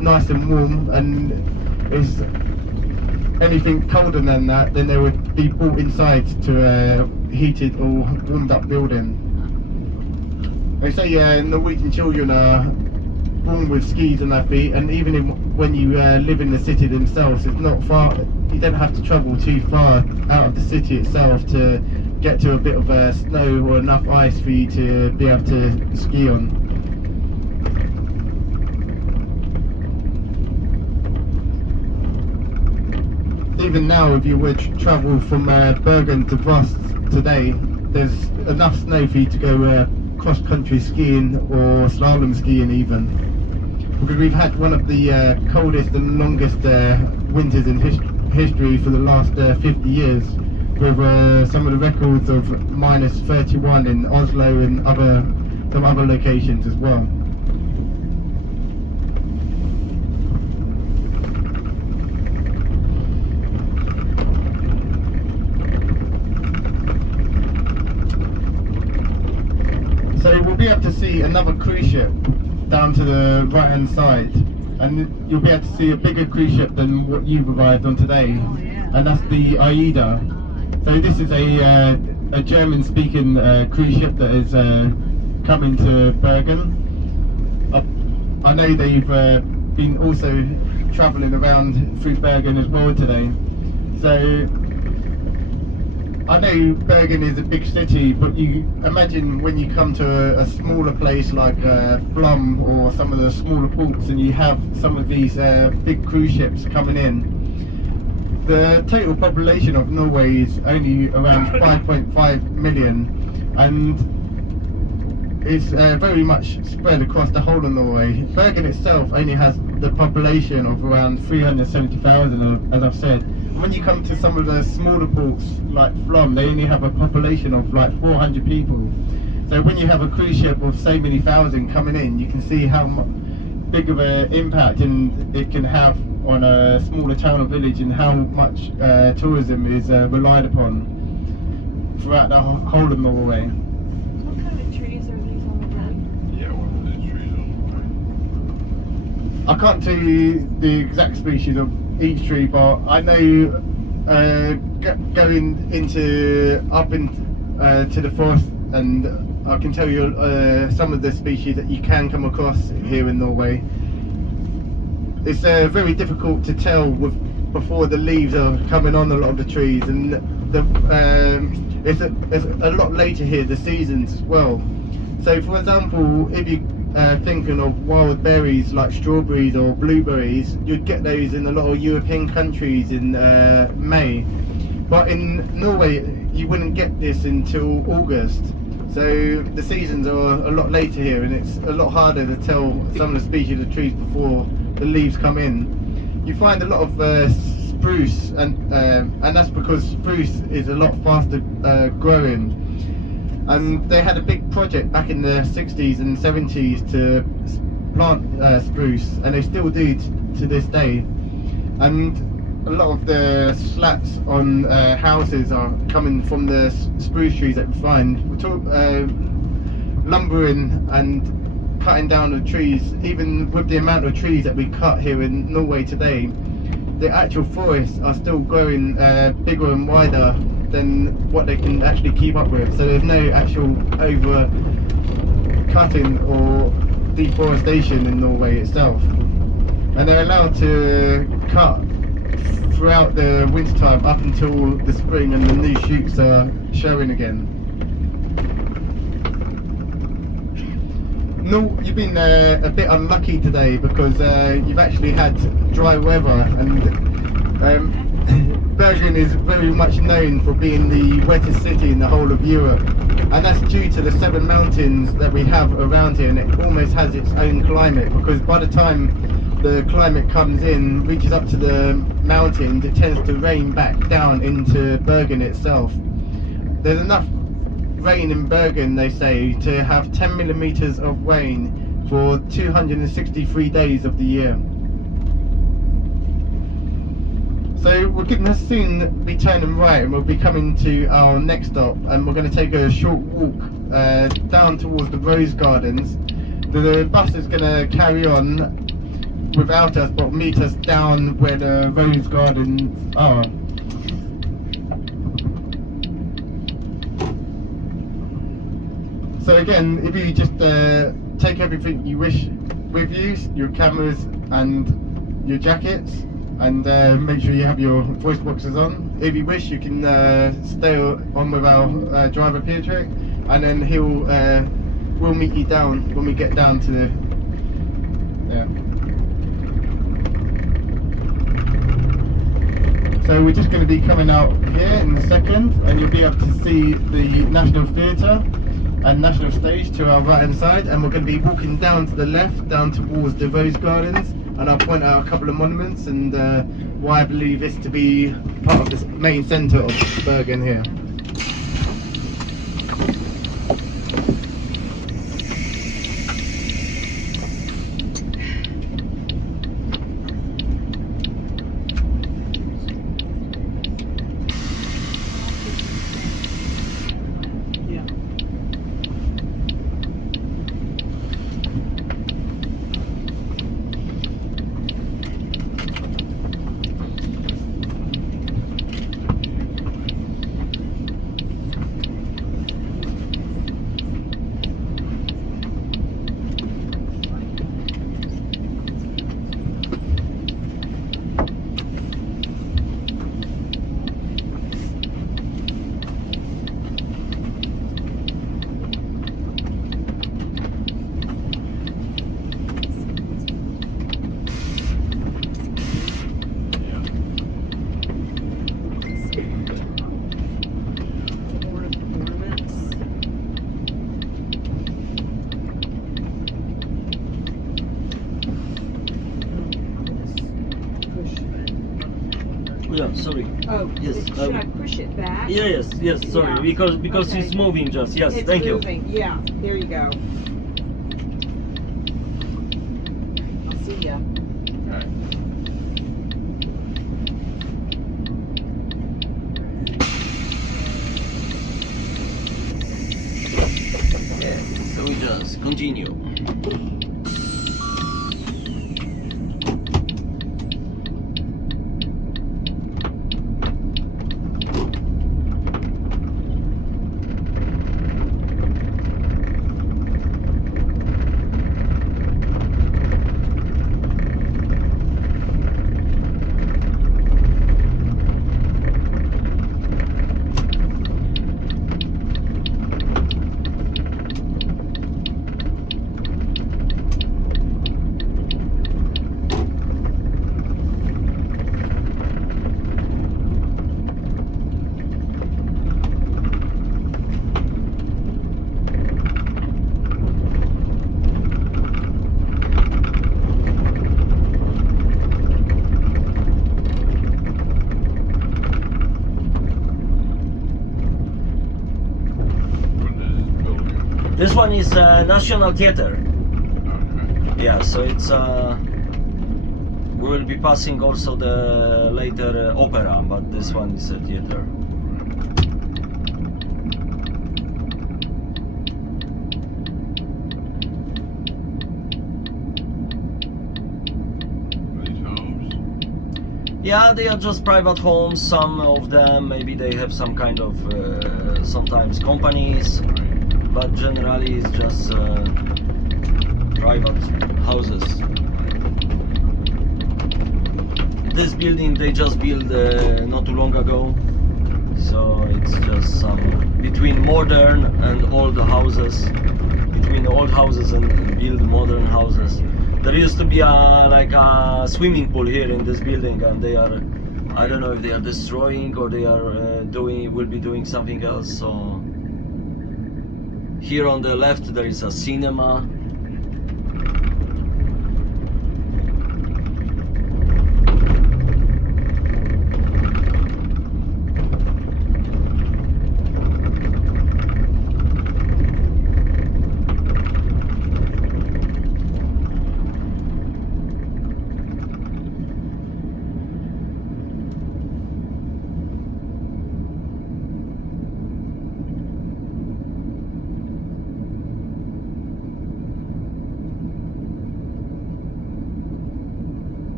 nice and warm, and it's anything colder than that, then they would be brought inside to a heated or warmed up building. They say Norwegian children are born with skis on their feet, and even when you live in the city themselves, it's not far. You don't have to travel too far out of the city itself to get to a bit of snow or enough ice for you to be able to ski on. Even now, if you would travel from Bergen to Voss today, there's enough snow for you to go cross-country skiing or slalom skiing even. Because we've had one of the coldest and longest winters in history for the last 50 years, with some of the records of minus 31 in Oslo and some other locations as well. So we'll be able to see another cruise ship down to the right hand side, and you'll be able to see a bigger cruise ship than what you've arrived on today, and that's the Aida. So this is a German speaking cruise ship that is coming to Bergen. I know they've been also travelling around through Bergen as well today. So I know Bergen is a big city, but you imagine when you come to a smaller place like Flum or some of the smaller ports, and you have some of these big cruise ships coming in. The total population of Norway is only around 5.5 million, and it's very much spread across the whole of Norway. Bergen itself only has the population of around 370,000, as I've said. When you come to some of the smaller ports like Flom, they only have a population of like 400 people. So when you have a cruise ship of so many thousand coming in, you can see how big of an impact it can have on a smaller town or village, and how much tourism is relied upon throughout the whole of Norway. What kind of trees are these on the road? Yeah, what are these trees on I can't tell you the exact species of each tree, but I know going up to the forest, and I can tell you some of the species that you can come across here in Norway. it's very difficult to tell before the leaves are coming on a lot of the trees, and it's a lot later here, the seasons as well. So for example, if you thinking of wild berries like strawberries or blueberries, you'd get those in a lot of European countries in May, but in Norway you wouldn't get this until August. So the seasons are a lot later here, and it's a lot harder to tell some of the species of trees before the leaves come in. You find a lot of spruce, and that's because spruce is a lot faster growing. And they had a big project back in the 60s and 70s to plant spruce, and they still do to this day. And a lot of the slats on houses are coming from the spruce trees that we find. We talk lumbering and cutting down the trees. Even with the amount of trees that we cut here in Norway today, the actual forests are still growing bigger and wider than what they can actually keep up with. So there's no actual over cutting or deforestation in Norway itself, and they're allowed to cut throughout the winter time up until the spring, and the new shoots are showing again. No, you've been a bit unlucky today because you've actually had dry weather, and Bergen is very much known for being the wettest city in the whole of Europe, and that's due to the 7 mountains that we have around here, and it almost has its own climate, because by the time the climate comes in, reaches up to the mountains, it tends to rain back down into Bergen itself. There's enough rain in Bergen, they say, to have 10 millimeters of rain for 263 days of the year. So we're going to soon be turning right, and we'll be coming to our next stop, and we're going to take a short walk down towards the rose gardens. The bus is going to carry on without us, but meet us down where the rose gardens are. So again, if you just take everything you wish with you, your cameras and your jackets, and make sure you have your voice boxes on. If you wish, you can stay on with our driver Pietro, and then we'll meet you down when we get down to the So we're just going to be coming out here in a second, and you'll be able to see the National Theatre and National Stage to our right hand side, and we're going to be walking down to the left, down towards the Rose Gardens, and I'll point out a couple of monuments and why I believe this to be part of the main centre of Bergen here. Yeah, sorry. Oh, Yes, should I push it back? Yes, sorry, Yeah. because Okay. it's moving just. Yes, It's thank you. moving. Yeah, there you go. I'll see ya. Okay, so we just continue. one is National Theater. Okay. Yeah, so it's we will be passing also the later opera, but this one is a theater. These homes? Yeah, they are just private homes. Some of them maybe they have some kind of sometimes companies, Right. but generally it's just private houses. This building they just built not too long ago, so it's just some between modern and old houses, between old houses and build modern houses. There used to be like a swimming pool here in this building, and they are, I don't know if they are destroying or they are will be doing something else. So here on the left there is a cinema.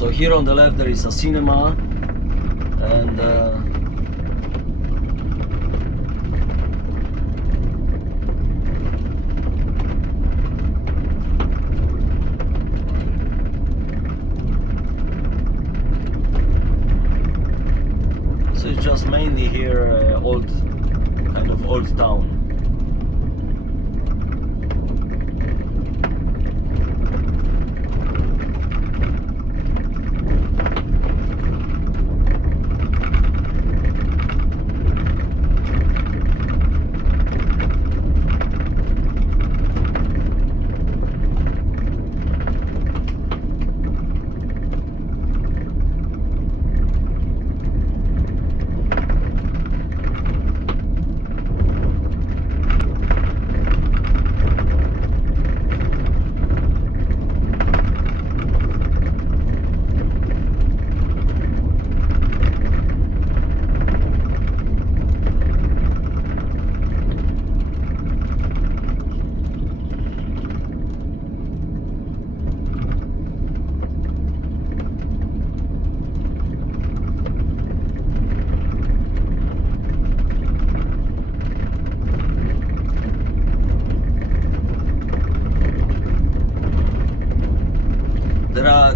So here on the left there is a cinema, and so it's just mainly here old, kind of old town.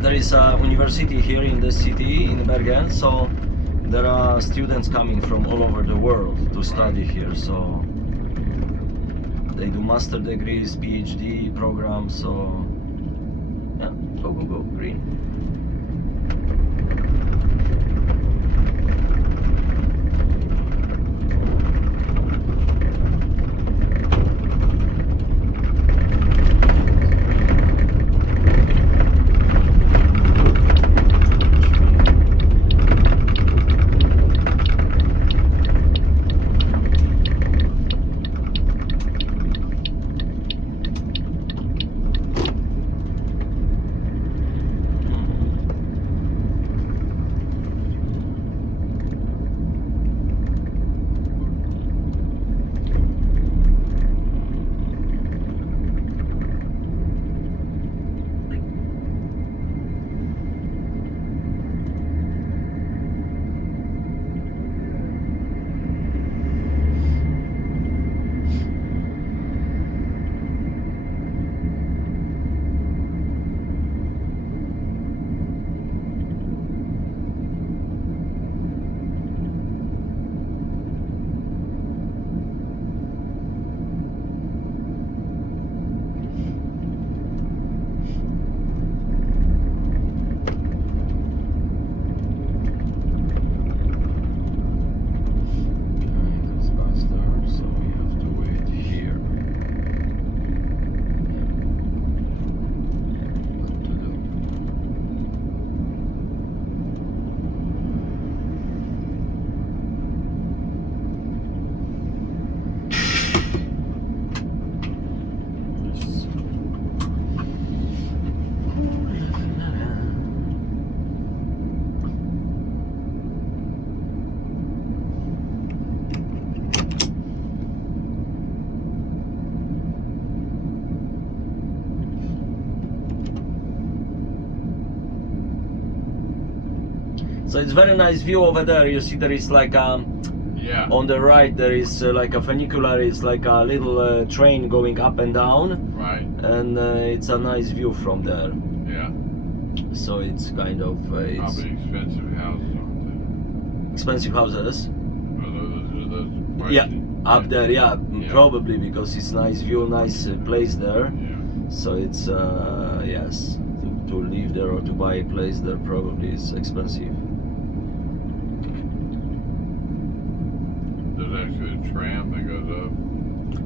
There is a university here in the city in Bergen, so there are students coming from all over the world to study here. So they do master degrees, PhD programs. So yeah, go green. So it's very nice view over there. You see there is like Yeah. on the right there is like a funicular. It's like a little train going up and down, Right. and it's a nice view from there. Yeah. So it's kind of it's Probably expensive houses, aren't expensive houses. they? Or those Yeah, pricey? up there, yeah, Yeah. probably because it's nice view, nice place there. Yeah. So it's yes, to live there or to buy a place there probably is expensive. There's actually a tram that goes up.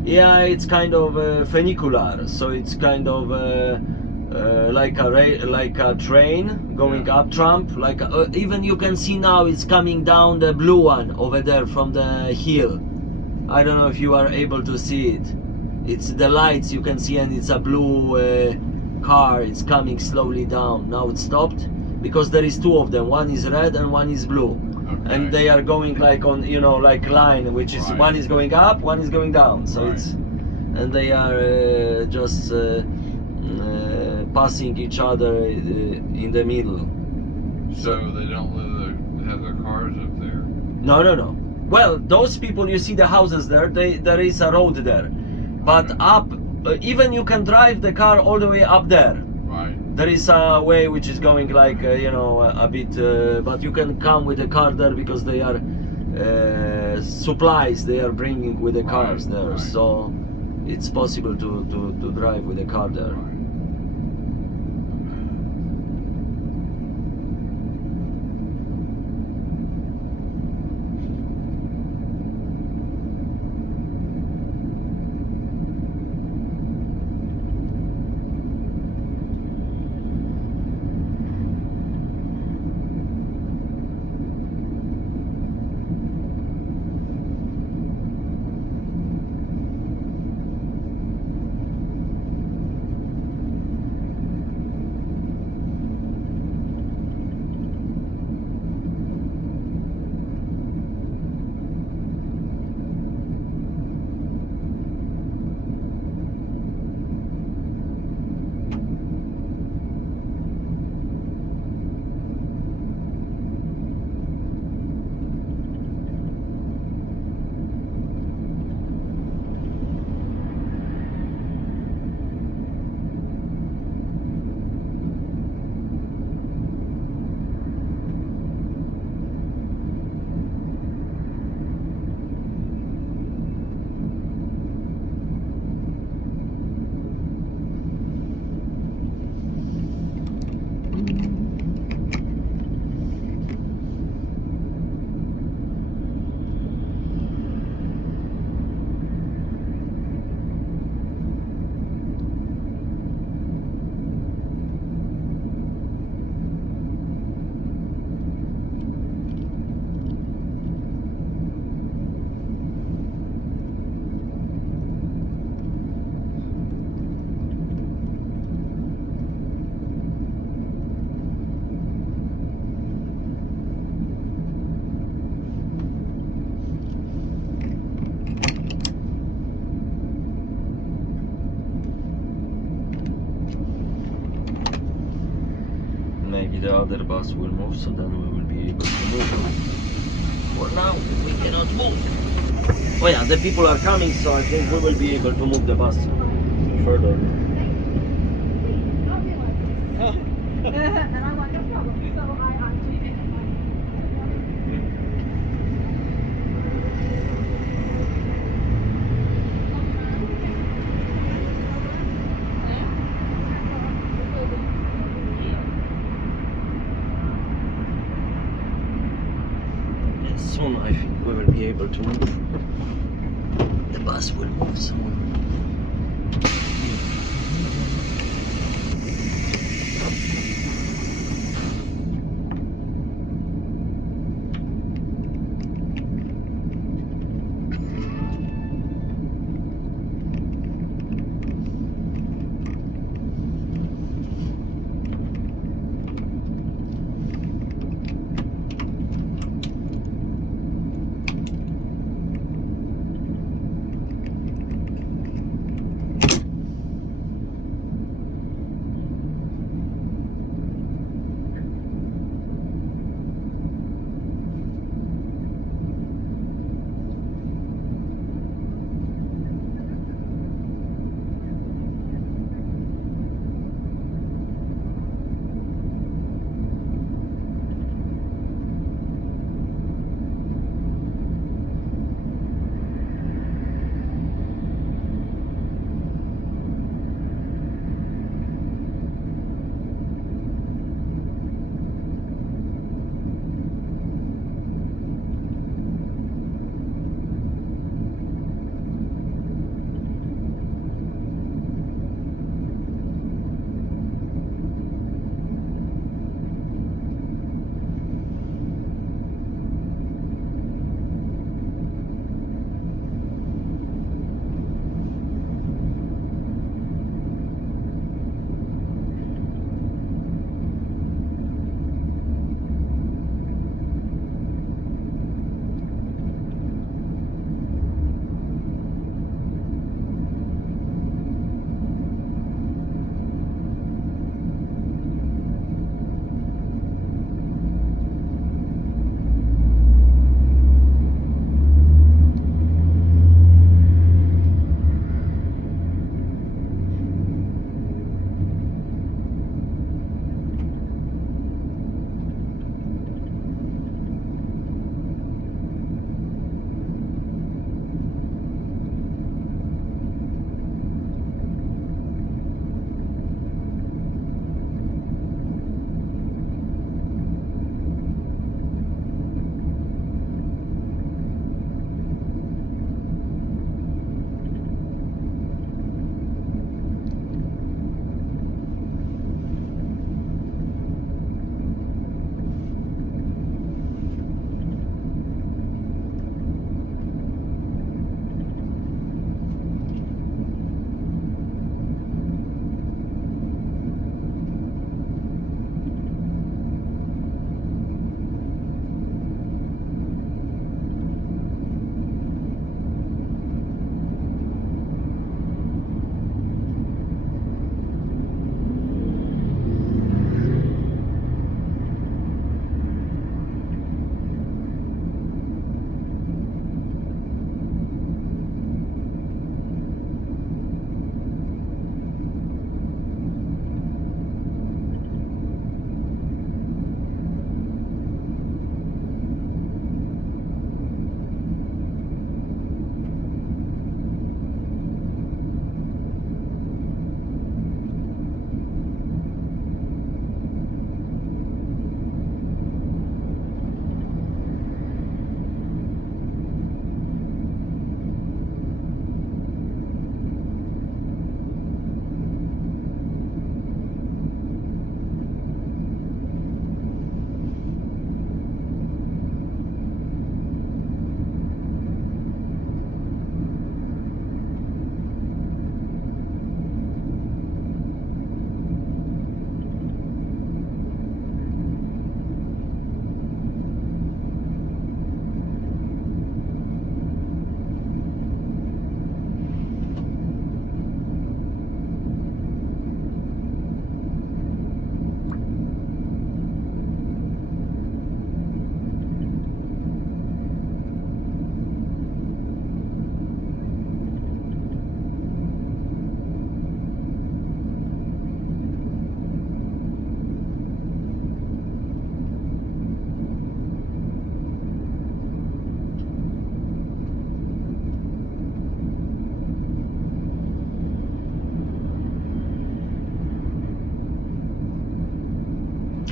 Yeah, it's kind of funicular, so it's kind of like a train going Yeah. up Trump. Like even you can see now it's coming down the blue one over there from the hill. I don't know if you are able to see it. It's the lights you can see, and it's a blue car. It's coming slowly down. Now it stopped because there is two of them. One is red and one is blue. Okay. And they are going like on, you know, like line, which is Right. one is going up, one is going down. So Right. it's, and they are just passing each other in the middle. So they don't have their cars up there. No, no, no. Well, those people, you see the houses there. There is a road there, but up, even you can drive the car all the way up there. Right. There is a way which is going like you know, a bit, but you can come with the car there because they are supplies they are bringing with the cars Right, there, right. so it's possible to drive with the car there. Right. Maybe the other bus will move, so then we will be able to move. For now, we cannot move. Oh yeah, the people are coming, so I think we will be able to move the bus further. And I'm like, no problem. So I Yes, soon I think we will be able to move. The bus will move soon.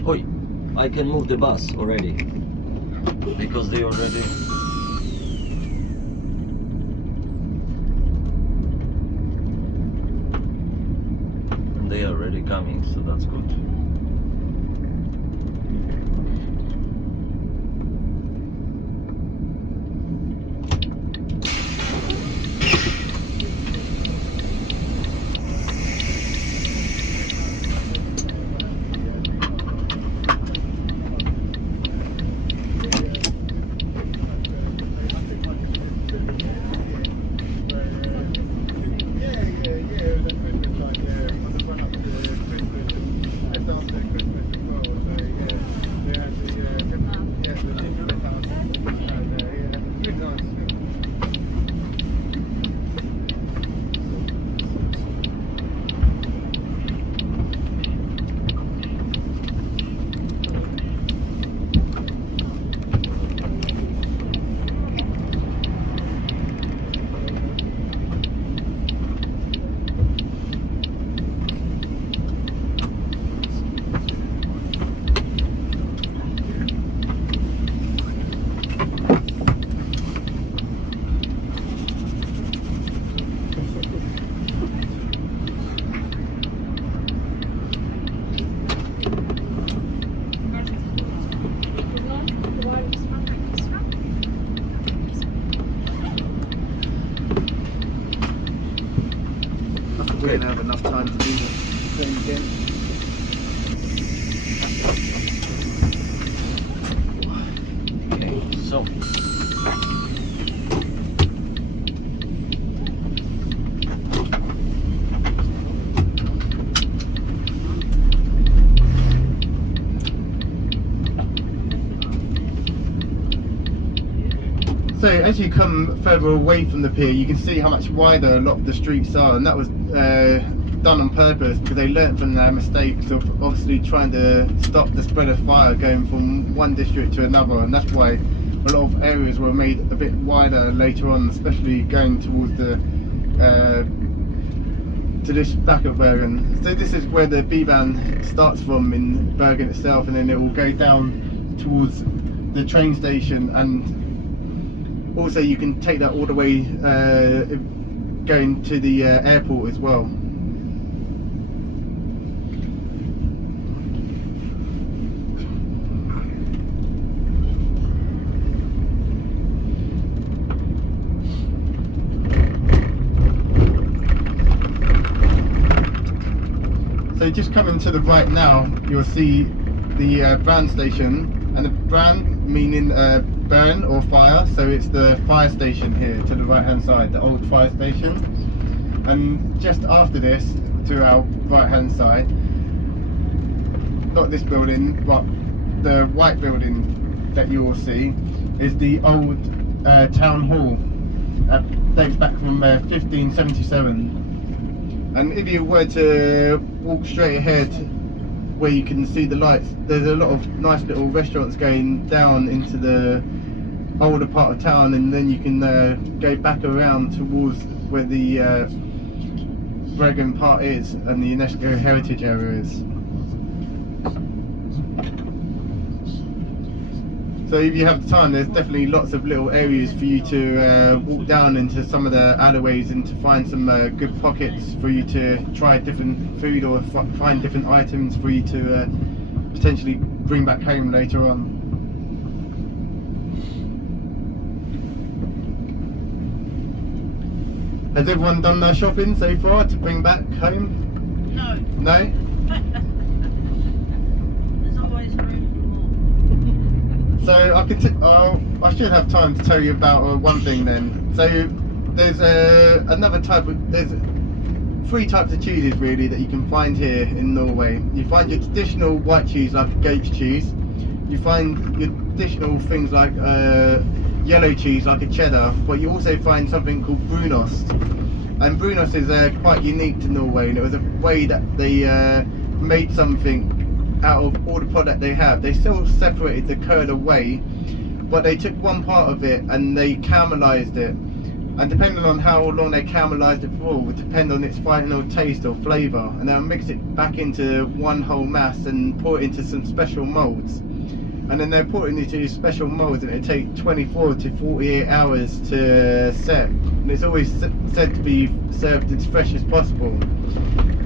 Oi, I can move the bus already because they already. And they are already coming, so that's good. We're going to have enough time to do the thing again. Okay, so. So as you come further away from the pier, you can see how much wider a lot of the streets are, and that was done on purpose because they learnt from their mistakes of obviously trying to stop the spread of fire going from one district to another, and that's why a lot of areas were made a bit wider later on, especially going towards the to this back of Bergen. So this is where the B-Bahn starts from in Bergen itself, and then it will go down towards the train station, and also you can take that all the way going to the airport as well. So just coming to the right now, you'll see the brand station, and the brand meaning burn or fire, so it's the fire station here to the right hand side, the old fire station. And just after this, to our right hand side, not this building but the white building that you will see, is the old town hall that dates back from 1577. And if you were to walk straight ahead where you can see the lights, there's a lot of nice little restaurants going down into the older part of town, and then you can go back around towards where the Bergen part is and the UNESCO heritage area is. So if you have the time, there's definitely lots of little areas for you to walk down into some of the alleyways and to find some good pockets for you to try different food or find different items for you to potentially bring back home later on. Has everyone done their shopping so far to bring back home? No. No? There's always room So I should have time to tell you about one thing then. So there's another type of, there's 3 types of cheeses really that you can find here in Norway. You find your traditional white cheese like goat's cheese. You find your traditional things like yellow cheese like a cheddar, but you also find something called brunost. And brunost is quite unique to Norway, and it was a way that they made something out of all the product they have. They still separated the curd away, but they took one part of it and they caramelized it, and depending on how long they caramelised it for would depend on its final taste or flavour, and they'll mix it back into one whole mass and pour it into some special moulds, and then they'll pour it into special moulds, and it'll take 24 to 48 hours to set, and it's always said to be served as fresh as possible.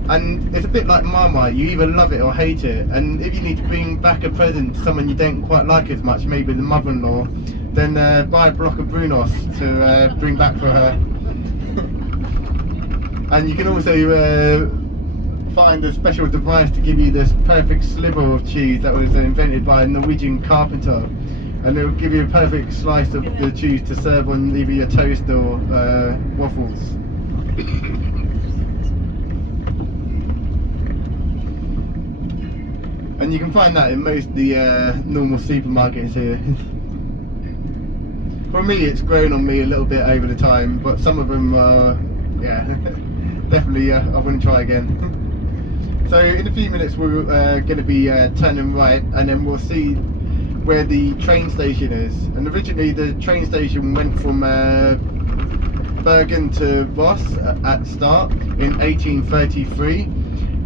And it's a bit like Marmite, you either love it or hate it, and if you need to bring back a present to someone you don't quite like as much, maybe the mother-in-law, then buy a block of Brunos to bring back for her. And you can also find a special device to give you this perfect sliver of cheese that was invented by a Norwegian carpenter, and it will give you a perfect slice of the cheese to serve on either your toast or waffles. And you can find that in most of the normal supermarkets here. For me, it's grown on me a little bit over the time, but some of them are, yeah, definitely I wouldn't try again. So in a few minutes we're going to be turning right, and then we'll see where the train station is. And originally the train station went from Bergen to Voss at the start in 1833,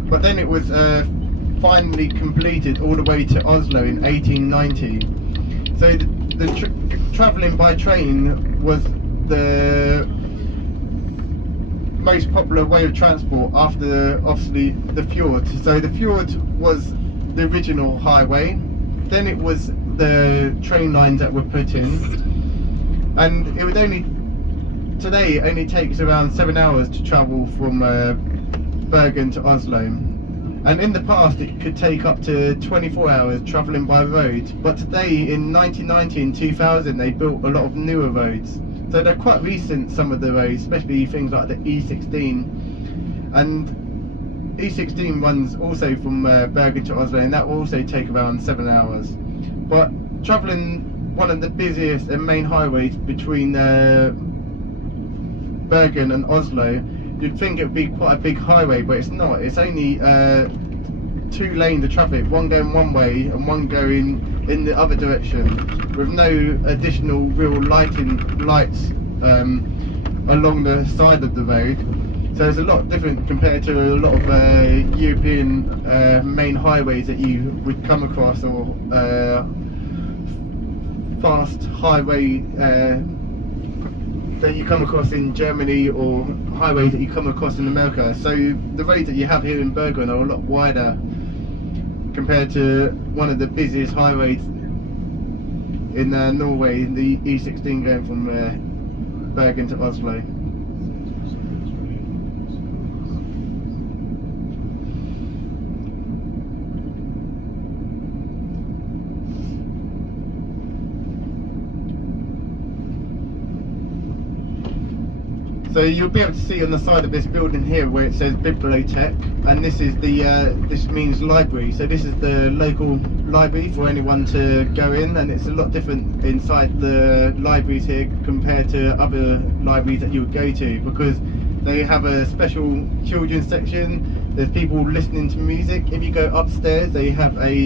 but then it was finally completed all the way to Oslo in 1890. So the travelling by train was the most popular way of transport after obviously the fjord. So the fjord was the original highway, then it was the train lines that were put in, and it would today it only takes around 7 hours to travel from Bergen to Oslo. And in the past it could take up to 24 hours travelling by road, but today in 1990 and 2000 they built a lot of newer roads. So they're quite recent, some of the roads, especially things like the E16. And E16 runs also from Bergen to Oslo, and that will also take around 7 hours. But travelling one of the busiest and main highways between Bergen and Oslo, you'd think it would be quite a big highway, but it's not. It's only 2 lanes of traffic, one going one way and one going in the other direction, with no additional real lights along the side of the road. So it's a lot different compared to a lot of European main highways that you would come across, or fast highway that you come across in Germany, or highways that you come across in America. So the roads that you have here in Bergen are a lot wider compared to one of the busiest highways in Norway, the E16 going from Bergen to Oslo. So you'll be able to see on the side of this building here where it says Bibliotek, and this is the this means library. So this is the local library for anyone to go in, and it's a lot different inside the libraries here compared to other libraries that you would go to, because they have a special children's section. There's people listening to music. If you go upstairs, they have a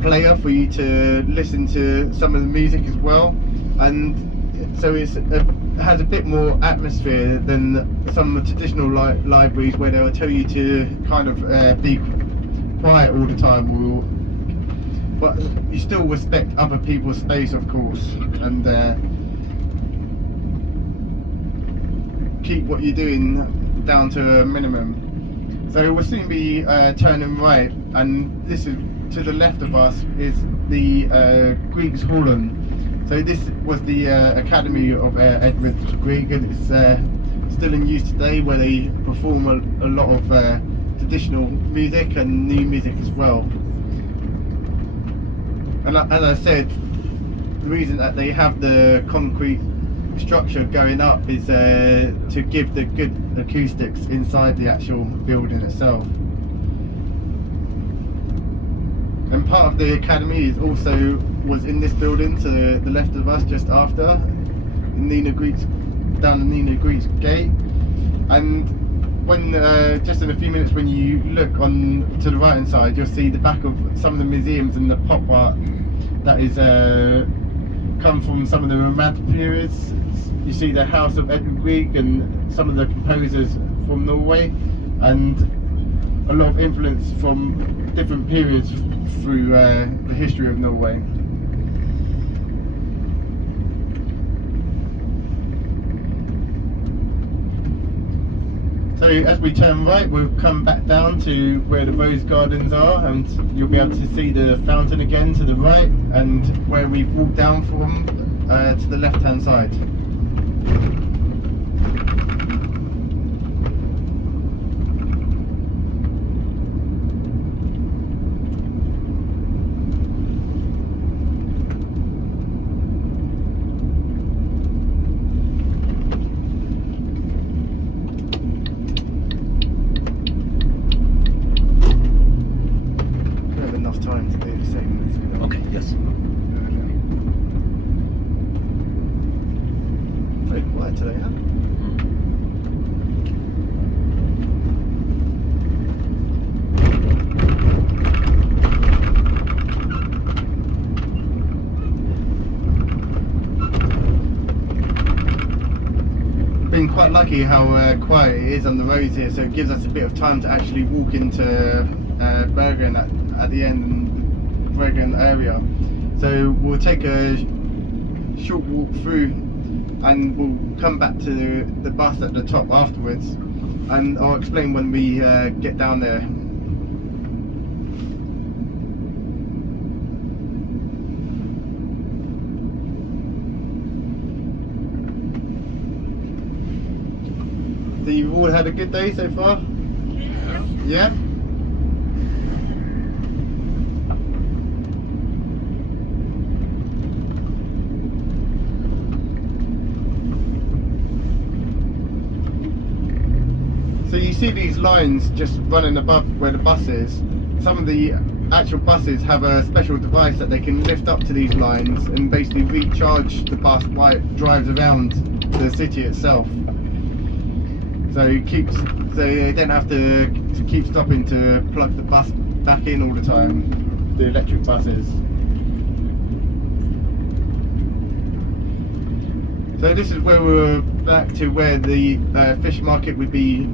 player for you to listen to some of the music as well, and so it has a bit more atmosphere than some traditional libraries where they'll tell you to kind of be quiet all the time, but you still respect other people's space, of course, and keep what you're doing down to a minimum. So we'll soon be turning right, and this is to the left of us is the Greeks Holland. So this was the Academy of Edward Grieg, and it's still in use today, where they perform a lot of traditional music and new music as well. And as I said, the reason that they have the concrete structure going up is to give the good acoustics inside the actual building itself. And part of the academy is also was in this building to the left of us, just after Nina Greek's, down the Nina Greek's gate. And when just in a few minutes, when you look on to the right hand side, you'll see the back of some of the museums and the pop art that is come from some of the Romantic periods. You see the House of Edward Grieg and some of the composers from Norway, and a lot of influence from different periods through the history of Norway. So as we turn right, we'll come back down to where the rose gardens are, and you'll be able to see the fountain again to the right, and where we've walked down from to the left hand side. Time to do the same as we done. Okay, yes. Very quiet today, huh? Been quite lucky how quiet it is on the roads here, so it gives us a bit of time to actually walk into Bergen at the end and Bergen area. So we'll take a short walk through and we'll come back to the bus at the top afterwards, and I'll explain when we get down there. So you've all had a good day so far? Yeah? So you see these lines just running above where the bus is. Some of the actual buses have a special device that they can lift up to these lines and basically recharge the bus while it drives around the city itself. So they don't have to keep stopping to plug the bus back in all the time, the electric buses. So this is where we're back to where the fish market would be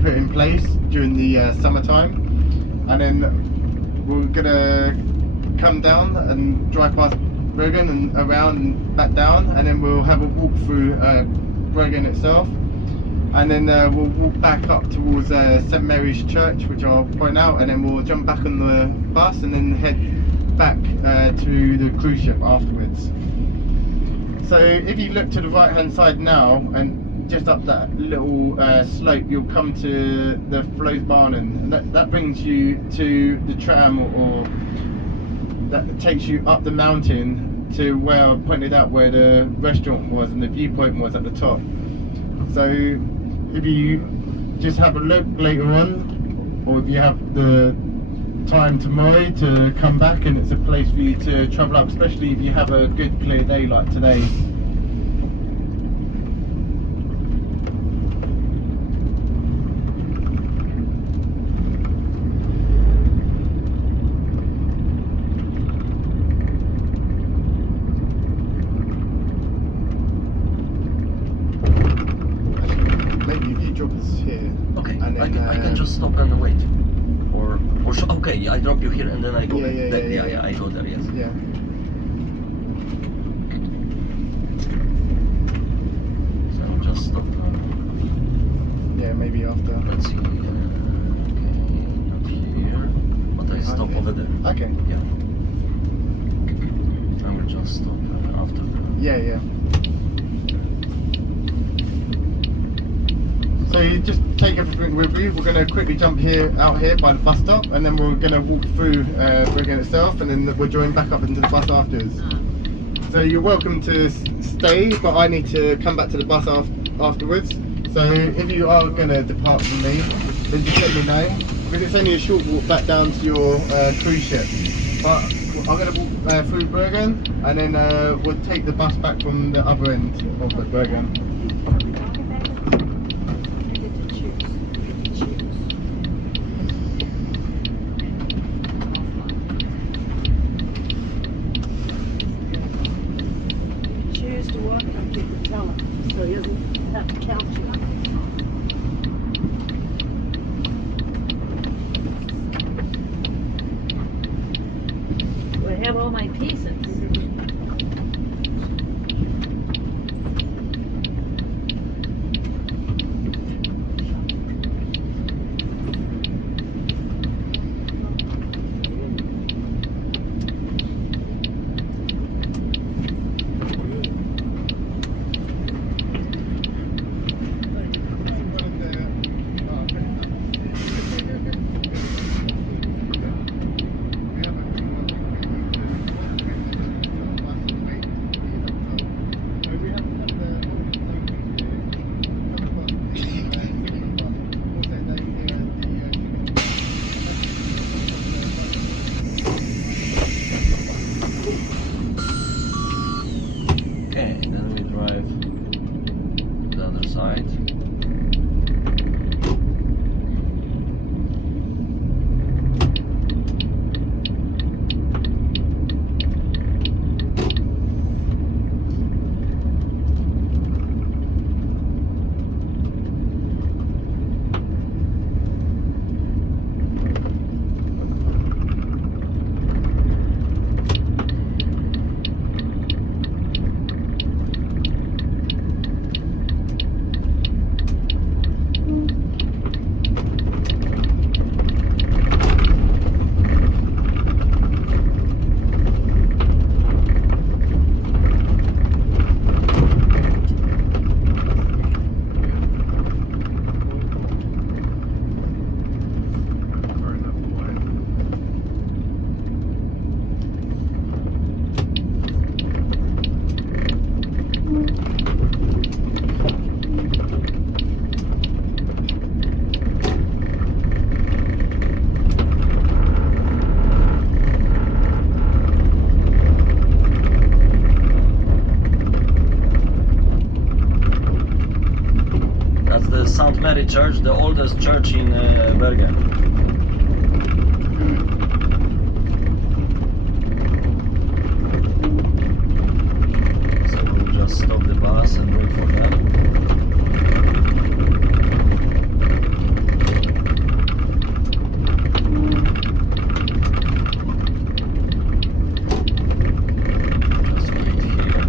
put in place during the summertime, and then we're gonna come down and drive past Bergen and around and back down, and then we'll have a walk through Bergen itself, and then we'll walk back up towards St Mary's Church, which I'll point out, and then we'll jump back on the bus and then head back to the cruise ship afterwards. So if you look to the right hand side now, and just up that little slope, you'll come to the Flosbanen, and that brings you to the tram, or that takes you up the mountain to where I pointed out where the restaurant was and the viewpoint was at the top. So if you just have a look later on, or if you have the time tomorrow to come back, and it's a place for you to travel up, especially if you have a good clear day like today. I can just stop and wait, or okay, I drop you here and then I go. Yeah, I go there. Yes. Yeah. So I'll just stop. Yeah, maybe after. Let's see. Okay, not here, but I stop over there. Okay. Yeah. I will just stop after. Yeah. So you just take everything with you. We're going to quickly jump out here by the bus stop, and then we're going to walk through Bergen itself, and then we'll join back up into the bus afterwards. So you're welcome to stay, but I need to come back to the bus afterwards. So if you are going to depart from me, then just let me know, because it's only a short walk back down to your cruise ship. But I'm going to walk through Bergen, and then we'll take the bus back from the other end of Bergen. all my pieces. Okay, then we drive the other side. That's the St. Mary Church, the oldest church in Bergen. So we'll just stop the bus and wait for them. Just wait here.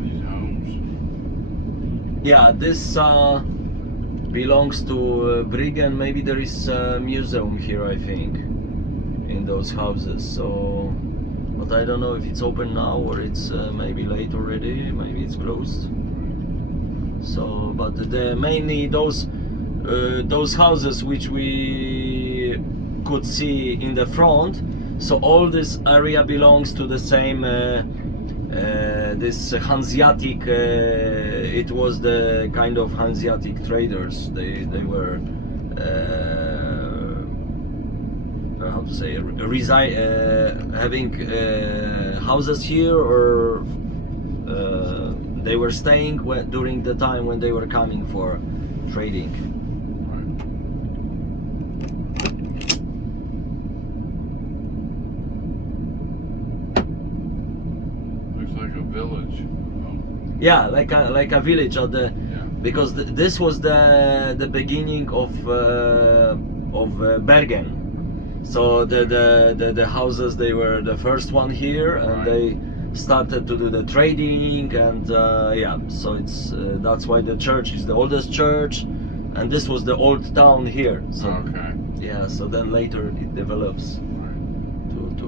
These homes. Yeah, this belongs to Bergen. Maybe there is a museum here, I think, in those houses. So, but I don't know if it's open now or it's maybe late already. Maybe it's closed. So, but mainly those houses which we could see in the front. So all this area belongs to the same. This Hanseatic, it was the kind of Hanseatic traders. They were how to say having houses here, or they were staying during the time when they were coming for trading. Looks like a village. Yeah, like a village of the. Yeah. Because this was the beginning of Bergen. So the houses, they were the first one here, and Right. they started to do the trading, and yeah, so it's that's why the church is the oldest church, and this was the old town here. So Okay. yeah, so then later it develops Right. to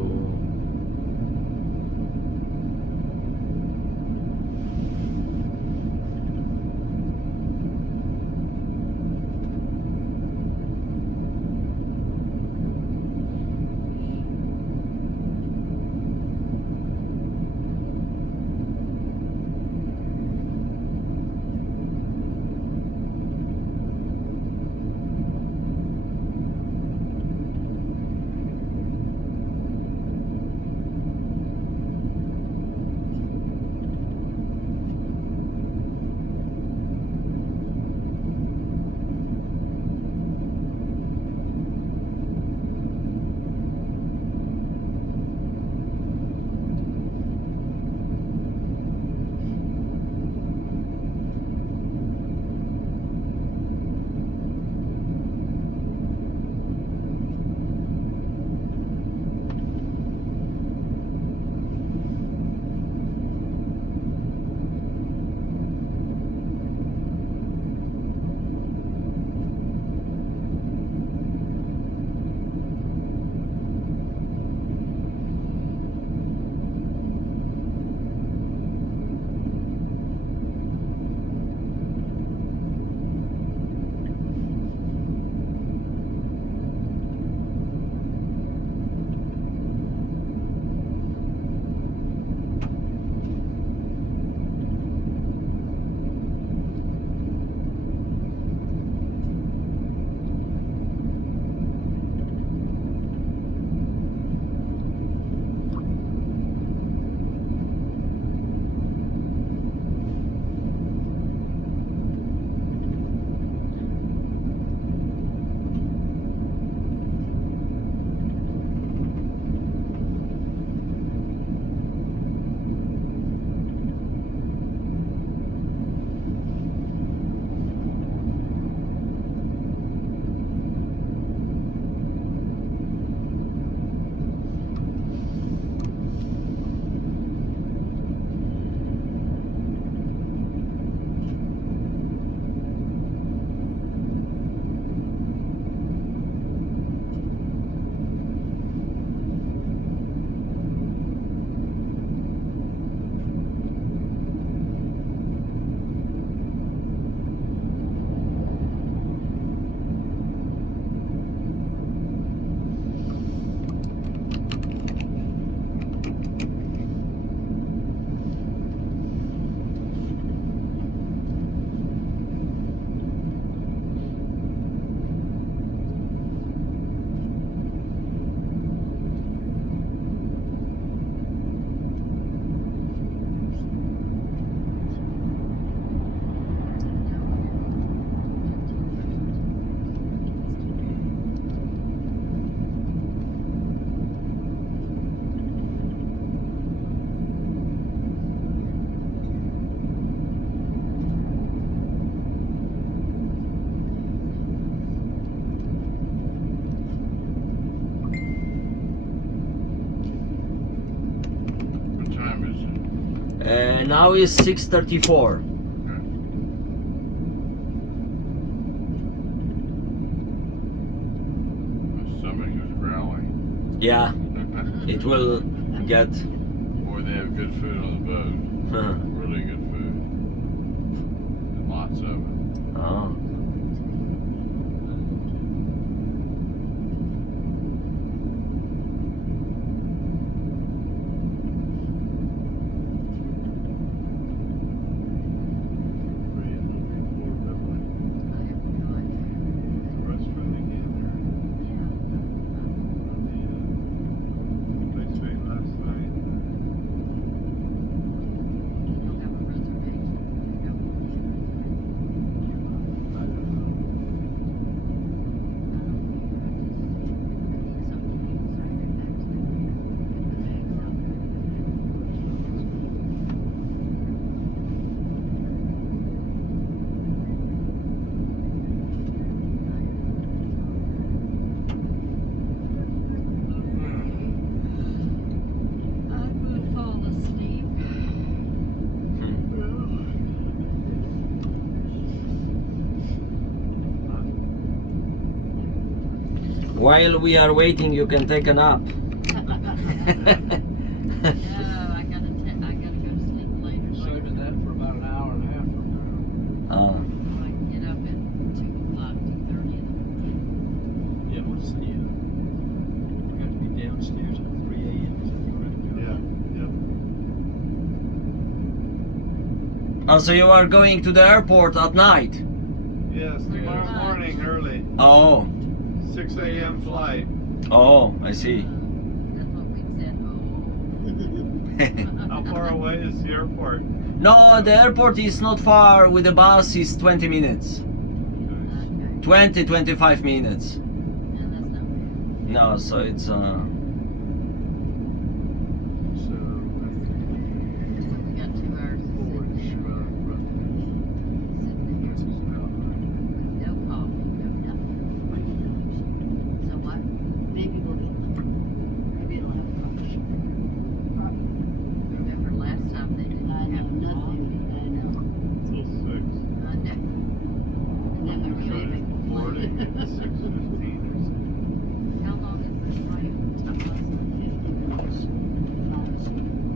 Now is 6:34. My stomach is growling. Yeah, it will get. Boy, they have good food on the boat. Really good food. And lots of it. Oh. While we are waiting, you can take a nap. No, I gotta go to sleep later. Saving that for about an hour and a half from Oh. I can get up at 2 o'clock, 2:30 in the morning. now. Yeah, what's the, we have to be downstairs at 3 a.m. Is that correct? Yeah. Oh, so you are going to the airport at night? Yes, tomorrow morning early. Oh. 6 a.m. flight. Oh, I see. That's what we said. Oh. How far away is the airport? No, the airport is not far. With the bus is 20 minutes. Okay. 20-25 minutes. Yeah, that's not bad. No, so it's So we got 2 hours to sit there. Sitting here with no coffee, no nothing. So what? Maybe we'll get maybe it'll have coffee. Remember last time they didn't have nothing. I know. Till 6. I know. And then we were leaving. Morning at 6:15 or something. How long is this flight? 50 minutes.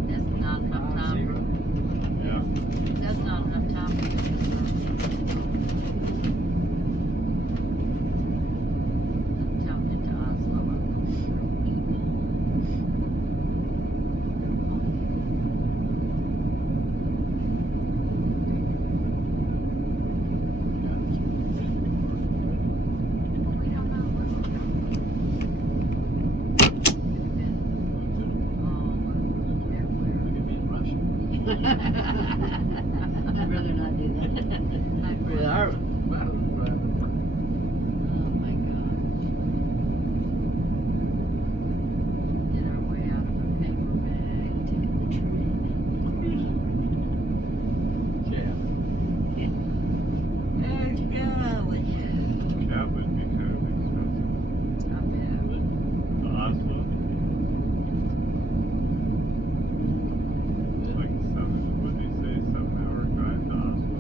That's not enough time. Yeah. That's not enough time for you to get to Oslo. I'd rather not do that. I'd rather. Oh my gosh. Get our way out of a paper bag, take the train. Yeah. Oh, golly. Cab would be kind of expensive. I bet. To Oslo. Like 7, what did he say, 7-hour drive to Oslo?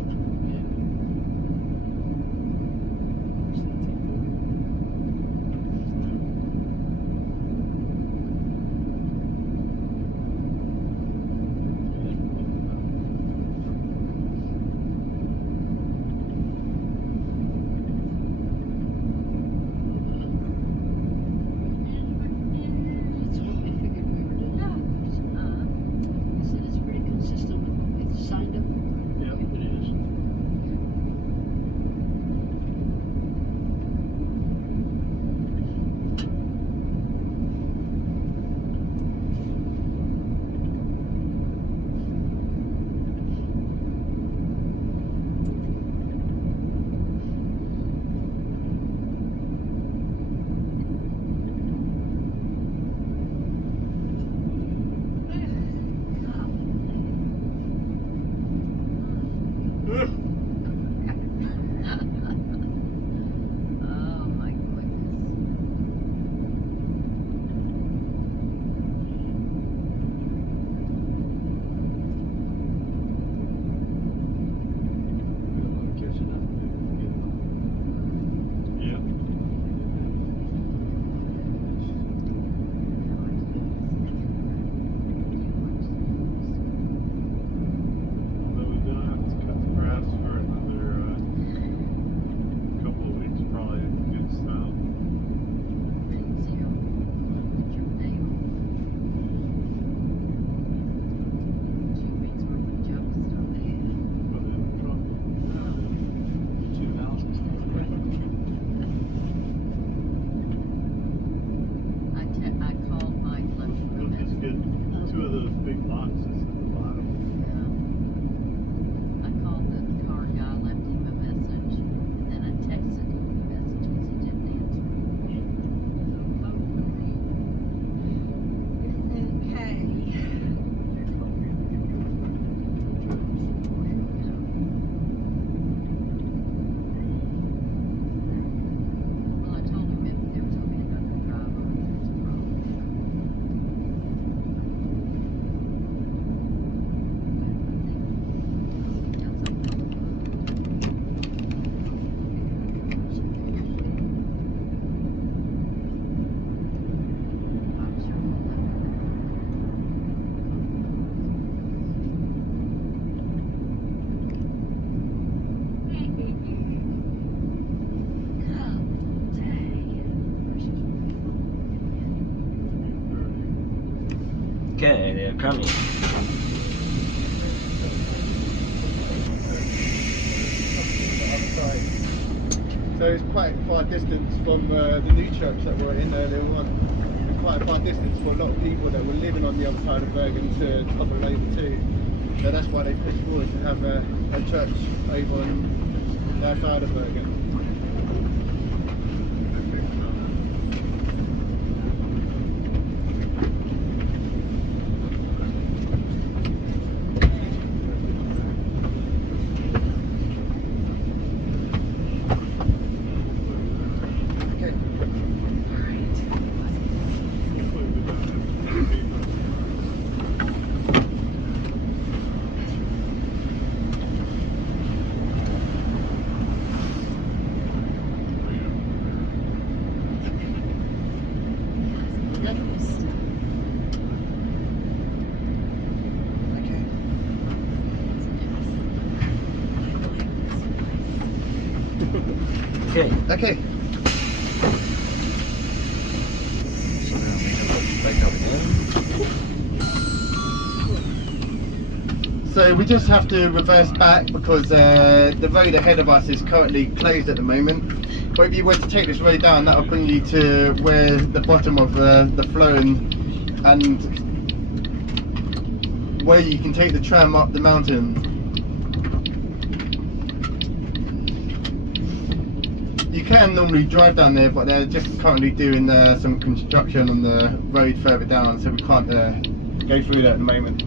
Okay, they're coming. So it's quite far distance from the new church that we're in earlier on. It's quite a far distance for a lot of people that were living on the other side of Bergen to travel over to. So that's why they pushed forward to have a church over on their side of Bergen. Okay. Okay. So now we have to back up again. So we just have to reverse back because the road ahead of us is currently closed at the moment. But if you were to take this road down, that will bring you to where the bottom of the flowing and where you can take the tram up the mountain. You can normally drive down there, but they're just currently doing some construction on the road further down, so we can't go through that at the moment.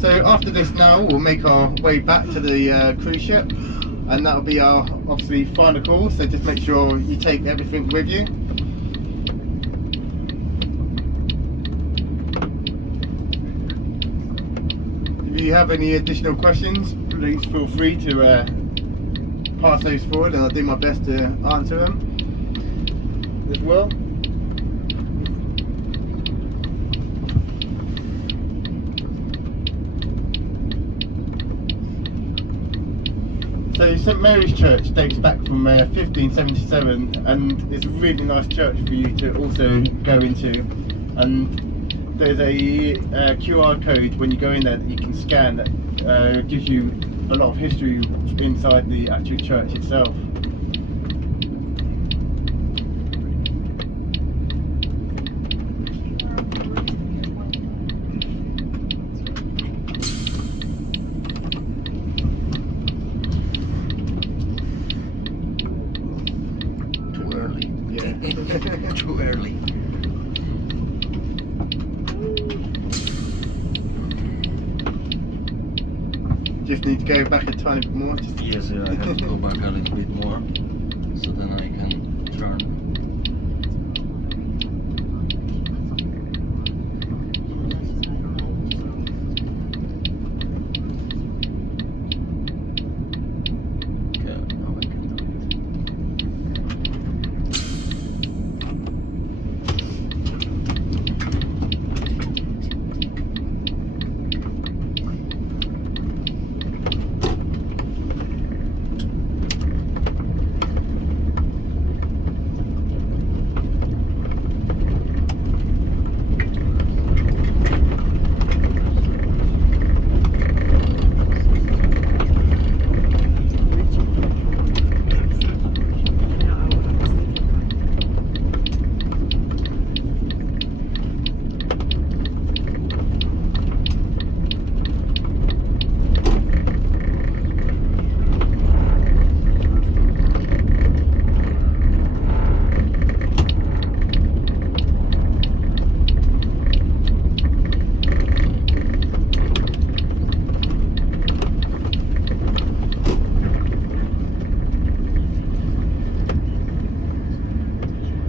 So after this now, we'll make our way back to the cruise ship, and that'll be our obviously final call, so just make sure you take everything with you. If you have any additional questions, please feel free to pass those forward, and I'll do my best to answer them as well. So St Mary's Church dates back from 1577, and it's a really nice church for you to also go into. And there's a QR code when you go in there that you can scan that gives you a lot of history inside the actual church itself. Too early. Yeah. Too early. Just need to go back a tiny bit more. Yes, I have to go back a little bit more, so then I can turn. Okay, now I can do it.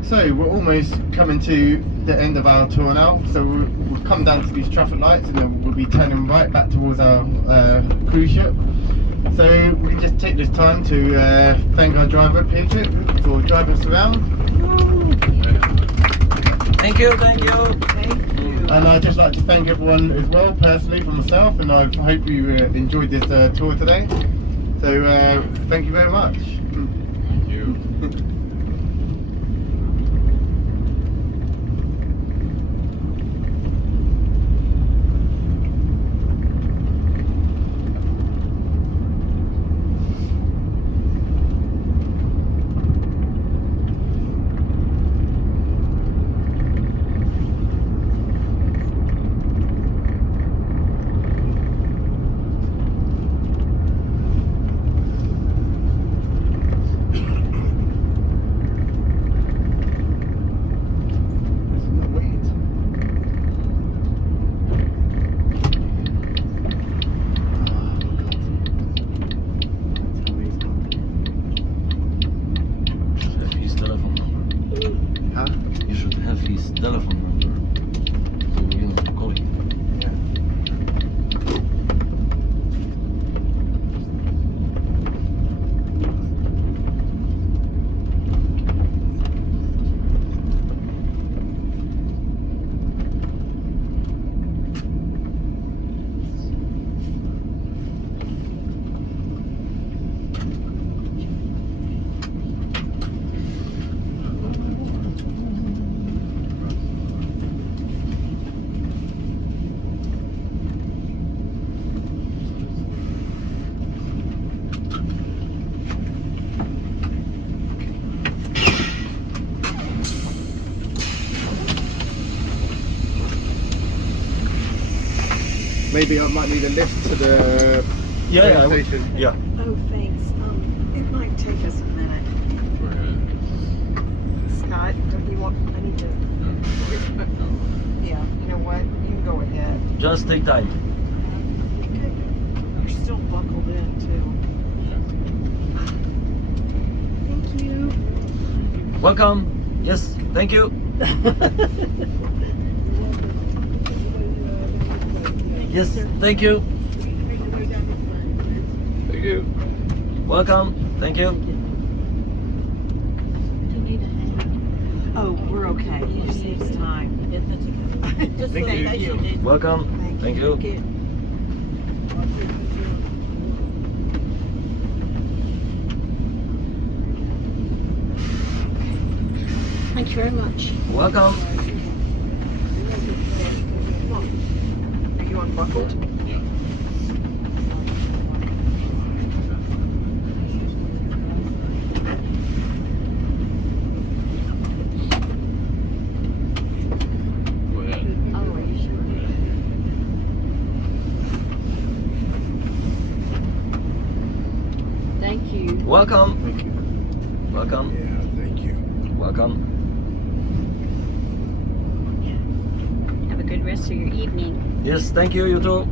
So we're almost coming to the end of our tour now, so we'll come down to these traffic lights and then we'll be turning right back towards our cruise ship. So we can just take this time to thank our driver Patrick for driving us around. Thank you, thank you. Thank you. And I'd just like to thank everyone as well, personally, for myself, and I hope you enjoyed this tour today. So thank you very much. Thank you. Have his telephone number. Huh? You should have his telephone number. So, you know, call him. Maybe I might need a lift to the Yeah, yeah, I train would- station. yeah. Oh, thanks. It might take us a minute. Go ahead. Scott, don't you want? I need to. Yeah. You know what? You can go ahead. Just take time. You're still buckled in too. Thank you. Welcome. Yes, thank you. Yes, thank you. Thank you. Welcome. Thank you. Do you need a hand? Oh, we're okay. It saves time. Yeah, that's okay. Just Thank like you. I should do. Welcome. Thank you. Thank you very much. Welcome. Are you unbuckled? Yeah. Go ahead. Oh, are you sure? Thank you. Welcome. Thank you. Welcome. Yeah, thank you. Welcome. Have a good rest of your evening. Yes, thank you. You too.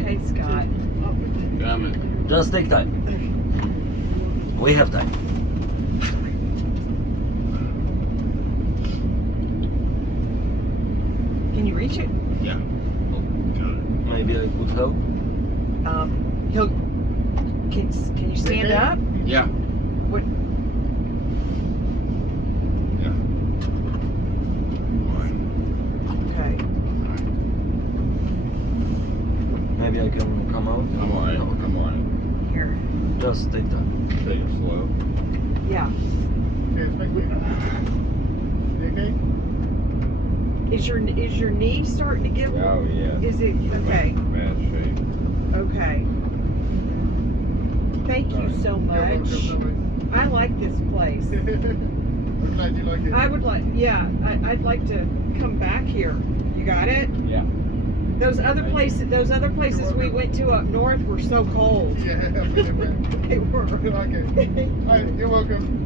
Okay, Scott. Coming. Just take time. We have time. Can you reach it? Yeah. Oh, got it. Maybe I could help. He'll. Can you stand up? Yeah. What? Yeah. Fine. Okay. Maybe I can come out. I'm alright. I'm alright. Here. Just take time. Take it slow. Yeah. Cheers, thank you. You okay? Is your knee starting to give? Oh, yeah. Is it okay? Bad shape. Okay. Thank you so much. I like this place. I'm glad you like it. I would like, yeah, I'd like to come back here. You got it? Yeah. Those other places we went to up north were so cold. Yeah, I think they went. They were. Okay. Alright, you're welcome.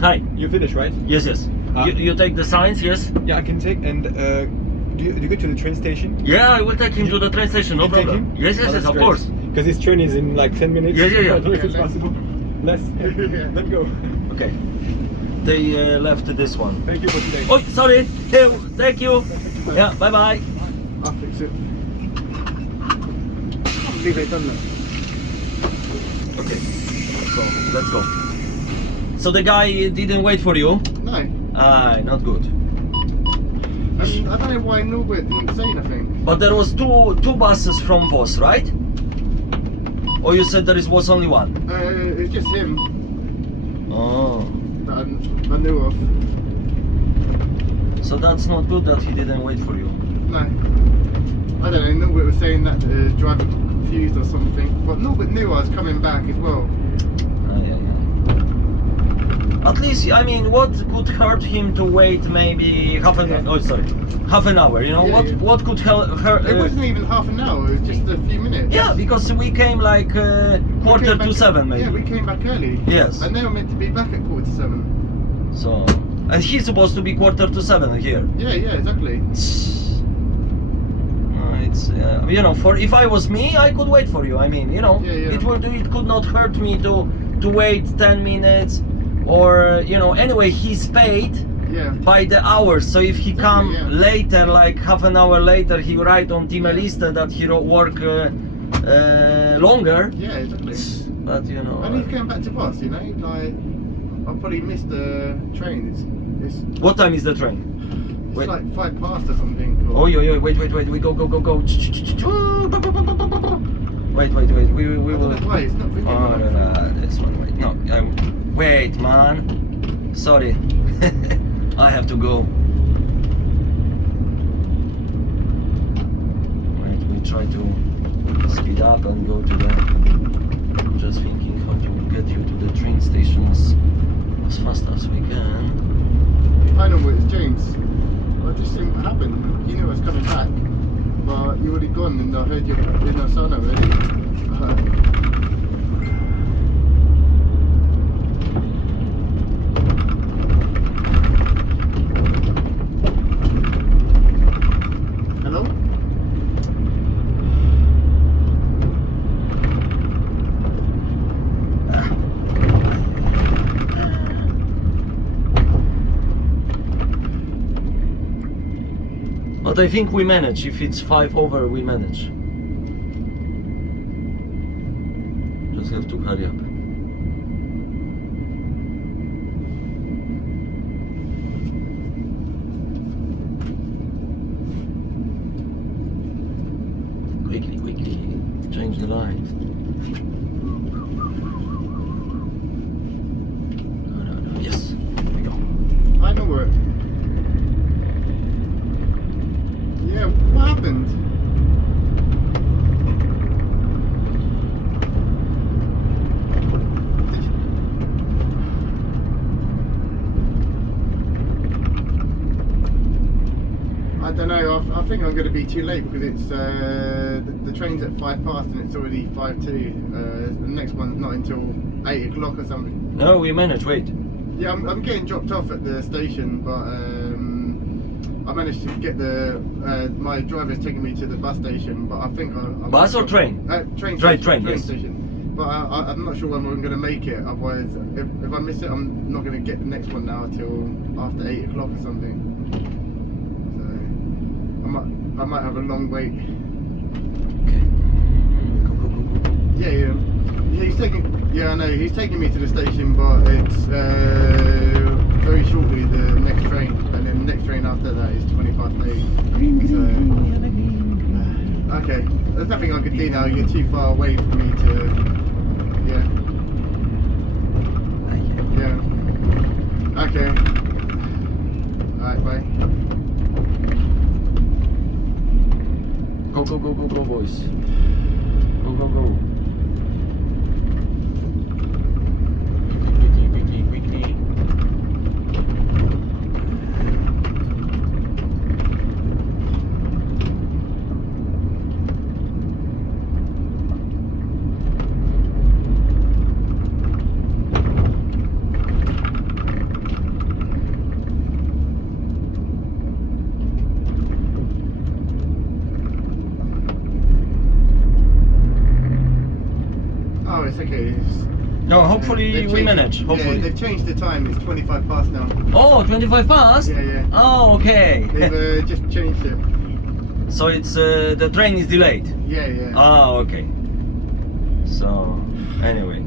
Hi. You finished, right? Yes, yes. Ah. You take the signs, yes? Yeah, I can take. And do you go to the train station? Yeah, I will take him to the train station, no You take problem. him? Yes, yes, Oh, yes, that's of great. course. Because his train is in like 10 minutes. Yeah, yeah, yeah. I don't know if Yeah, it's less. possible. Less. Then go. Okay. They left this one. Thank you for today. Oh, sorry. Hey, thank you. Yeah, bye bye. I'll fix it. I believe they've done that. Okay. So let's go. So the guy didn't wait for you? No. Not good. And I don't know why Norbert didn't say nothing. But there was two buses from Voss, right? Or you said was only one? It's just him Oh. that I knew of. So that's not good that he didn't wait for you. No. I don't know, Norbert was saying that the driver got confused or something. But Norbert knew I was coming back as well. At least, I mean, what could hurt him to wait maybe half an hour? You know, Yeah, yeah. what could hurt? It wasn't even half an hour, it was just a few minutes. Yeah, because we came like We quarter came to back- 7 maybe. Yeah, we came back early. Yes. And they were meant to be back at 7:15. So, and he's supposed to be quarter to 7 here. Yeah, yeah, exactly. It's you know, for if I was me, I could wait for you. I mean, you know, Yeah, yeah. it could not hurt me to wait 10 minutes, or you know. Anyway, he's paid Yeah. by the hour. So if he come yeah. later, like half an hour later, he write on Time Yeah. Lista that he work longer. Yeah, exactly. But you know, And he's going back to Voss, you know? Like, I'll probably miss the train. It's what time is the train? Wait. like 5 past or something. Oh, wait, we go. Wait, we I will. don't know why, it's not video. Oh, no, this one, wait. No, wait, man. Sorry. I have to go. Wait, we try to speed up and go to the... Just thinking how to get you to the train stations as fast as we can. I know what it's James. I just seen what happened. You knew I was coming back, but you already gone and I heard you in the sun already. Hello? But I think we manage. If it's 5 over, we manage. Just have to hurry up. Quickly, change the light. No, yes, here we go. I know where. Yeah, what happened? Did you... I don't know. I think I'm going to be too late because it's the train's at 5 past and it's already 5:02. The next one's not until 8 o'clock or something. No, we manage. Wait. Yeah, I'm getting dropped off at the station, but I managed to get my driver's taking me to the bus station, but I think I'm Bus or train? Train Train, station. yes. Station. But I'm not sure when I'm going to make it. Otherwise, if I miss it, I'm not going to get the next one now till after 8 o'clock or something. So I might have a long wait. Okay. Go. Yeah, he's taking. Yeah, I know he's taking me to the station, but it's very shortly the next train, and then the next train after that is 20 past 8. So, okay, there's nothing I could do now. You're too far away for me to. Yeah. Yeah. Okay. Alright, bye. Go, boys. Go. Quickly. okay. No, hopefully They've we changed- manage. Hopefully. Yeah, they've changed the time. It's 25 past now. Oh, 25 past? Yeah, yeah. Oh, okay. They've just changed it. So it's the train is delayed. Yeah, yeah. Ah, okay. So anyway,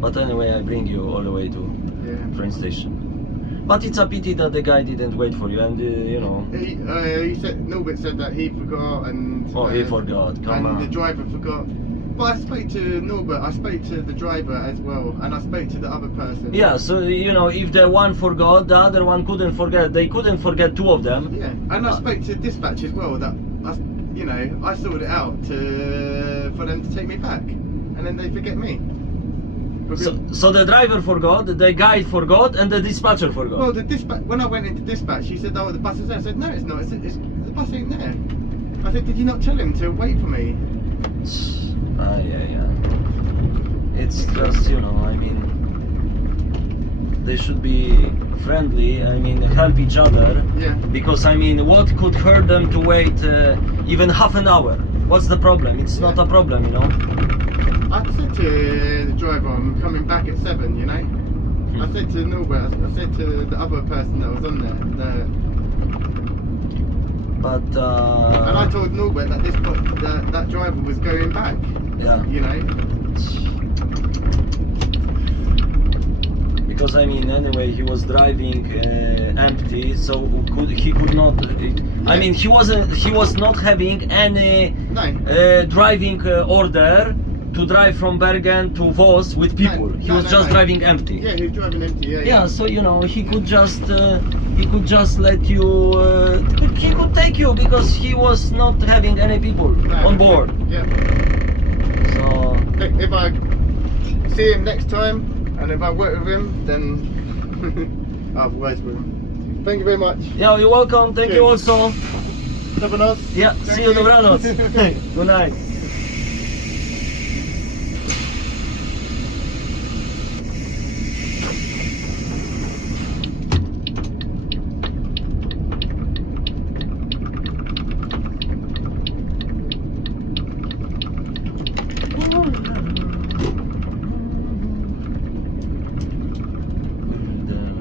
but anyway, I bring you all the way to Yeah. train station. But it's a pity that the guy didn't wait for you, and you know. He said Norbert said that he forgot and. Oh, he forgot. Come and the on. driver forgot. But I spoke to Norbert. I spoke to the driver as well, and I spoke to the other person. Yeah, so you know, if the one forgot, the other one couldn't forget. They couldn't forget two of them. Yeah, and I spoke to dispatch as well. That I sorted it out for them to take me back, and then they forget me. So the driver forgot, the guide forgot, and the dispatcher forgot. Well, the dispatch. When I went into dispatch, he said, "Oh, the bus is there." I said, "No, it's not. The bus ain't there." I said, "Did you not tell him to wait for me?" Yeah. It's just, you know, I mean, they should be friendly. I mean, help each other. Yeah. Because I mean, what could hurt them to wait even half an hour? What's the problem? It's not a problem, you know. I said to the driver, I'm coming back at 7, you know. I said to Norbert, I said to the other person that was on there, But and I told Norbert that that driver was going back, yeah, you know. because I mean, anyway, he was driving empty, so he could not. I mean, he was not having any No. driving order to drive from Bergen to Voss with people. He was just driving empty. Yeah, he was driving empty. Yeah. Yeah, so you know, he could just let you. He could take you because he was not having any people No. on board. Yeah. So If I see him next time, and if I work with him, then I'll have words with him. Thank you very much. yeah, you're welcome. Thank you Cheers. also. Dobranoc. Yeah, Thank see you. Dobranoc. Good night.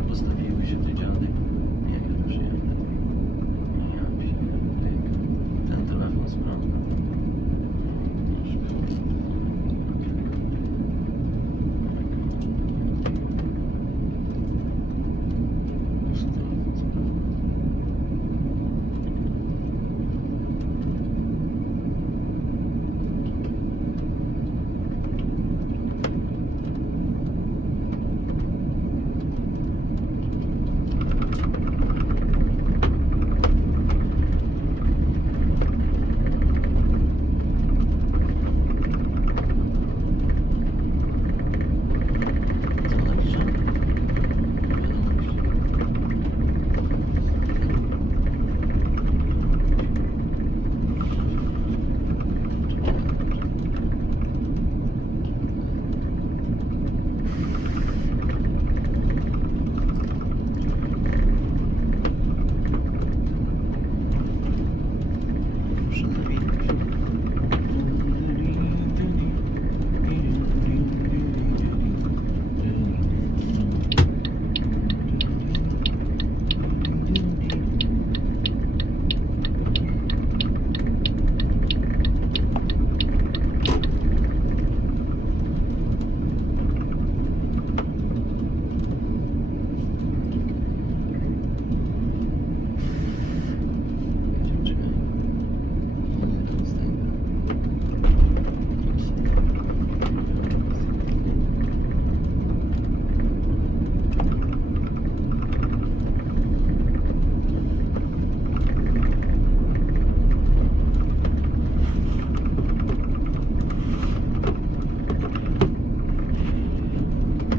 Postawiły się te dziady. Nie wiem, czy ja ten telefon sprawdza.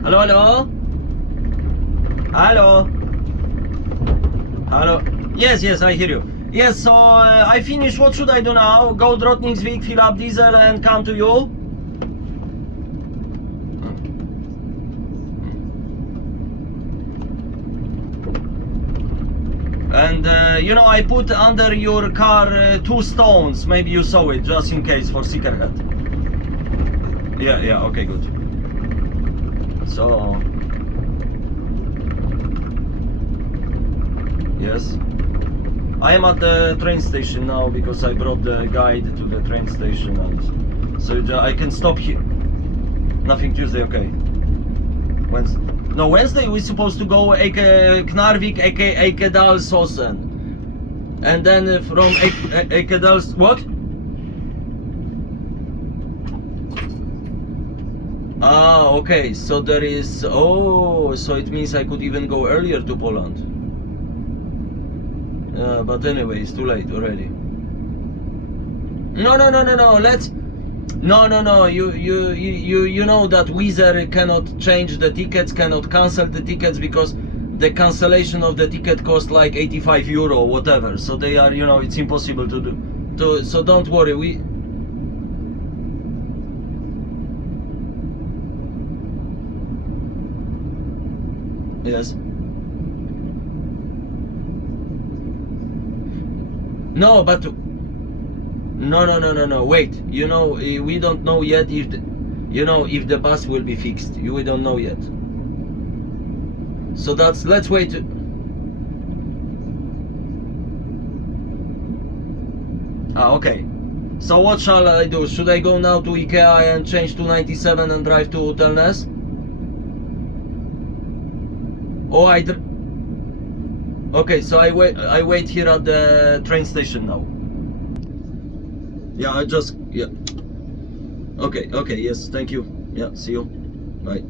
Hello? Hello? Hello? Yes, I hear you. Yes, so I finished. What should I do now? Go Drottningsvik, fill up diesel and come to you? And you know, I put under your car 2 stones. Maybe you saw it, just in case, for secret. Yeah, okay, good. So yes, I am at the train station now because I brought the guide to the train station, and so I can stop here. Nothing Tuesday, okay. Wednesday. No, Wednesday we're supposed to go Knarvik, Ekedalsåsen. And then from Ekedals... What? Ah, okay, so there is... Oh, so it means I could even go earlier to Poland. But anyway, it's too late already. No, let's... No, you know that Wizz Air cannot change the tickets, cannot cancel the tickets, because the cancellation of the ticket cost like 85 euro, whatever. So they are, you know, it's impossible to do. So don't worry, we... Yes. No, but... No, wait. You know, we don't know yet if if the bus will be fixed. We don't know yet. So let's wait. Ah, okay. So what shall I do? Should I go now to IKEA and change to 97 and drive to Telnes? Or okay, so I wait here at the train station now. Yeah, yeah. Okay, yes, thank you. Yeah, see you. Bye.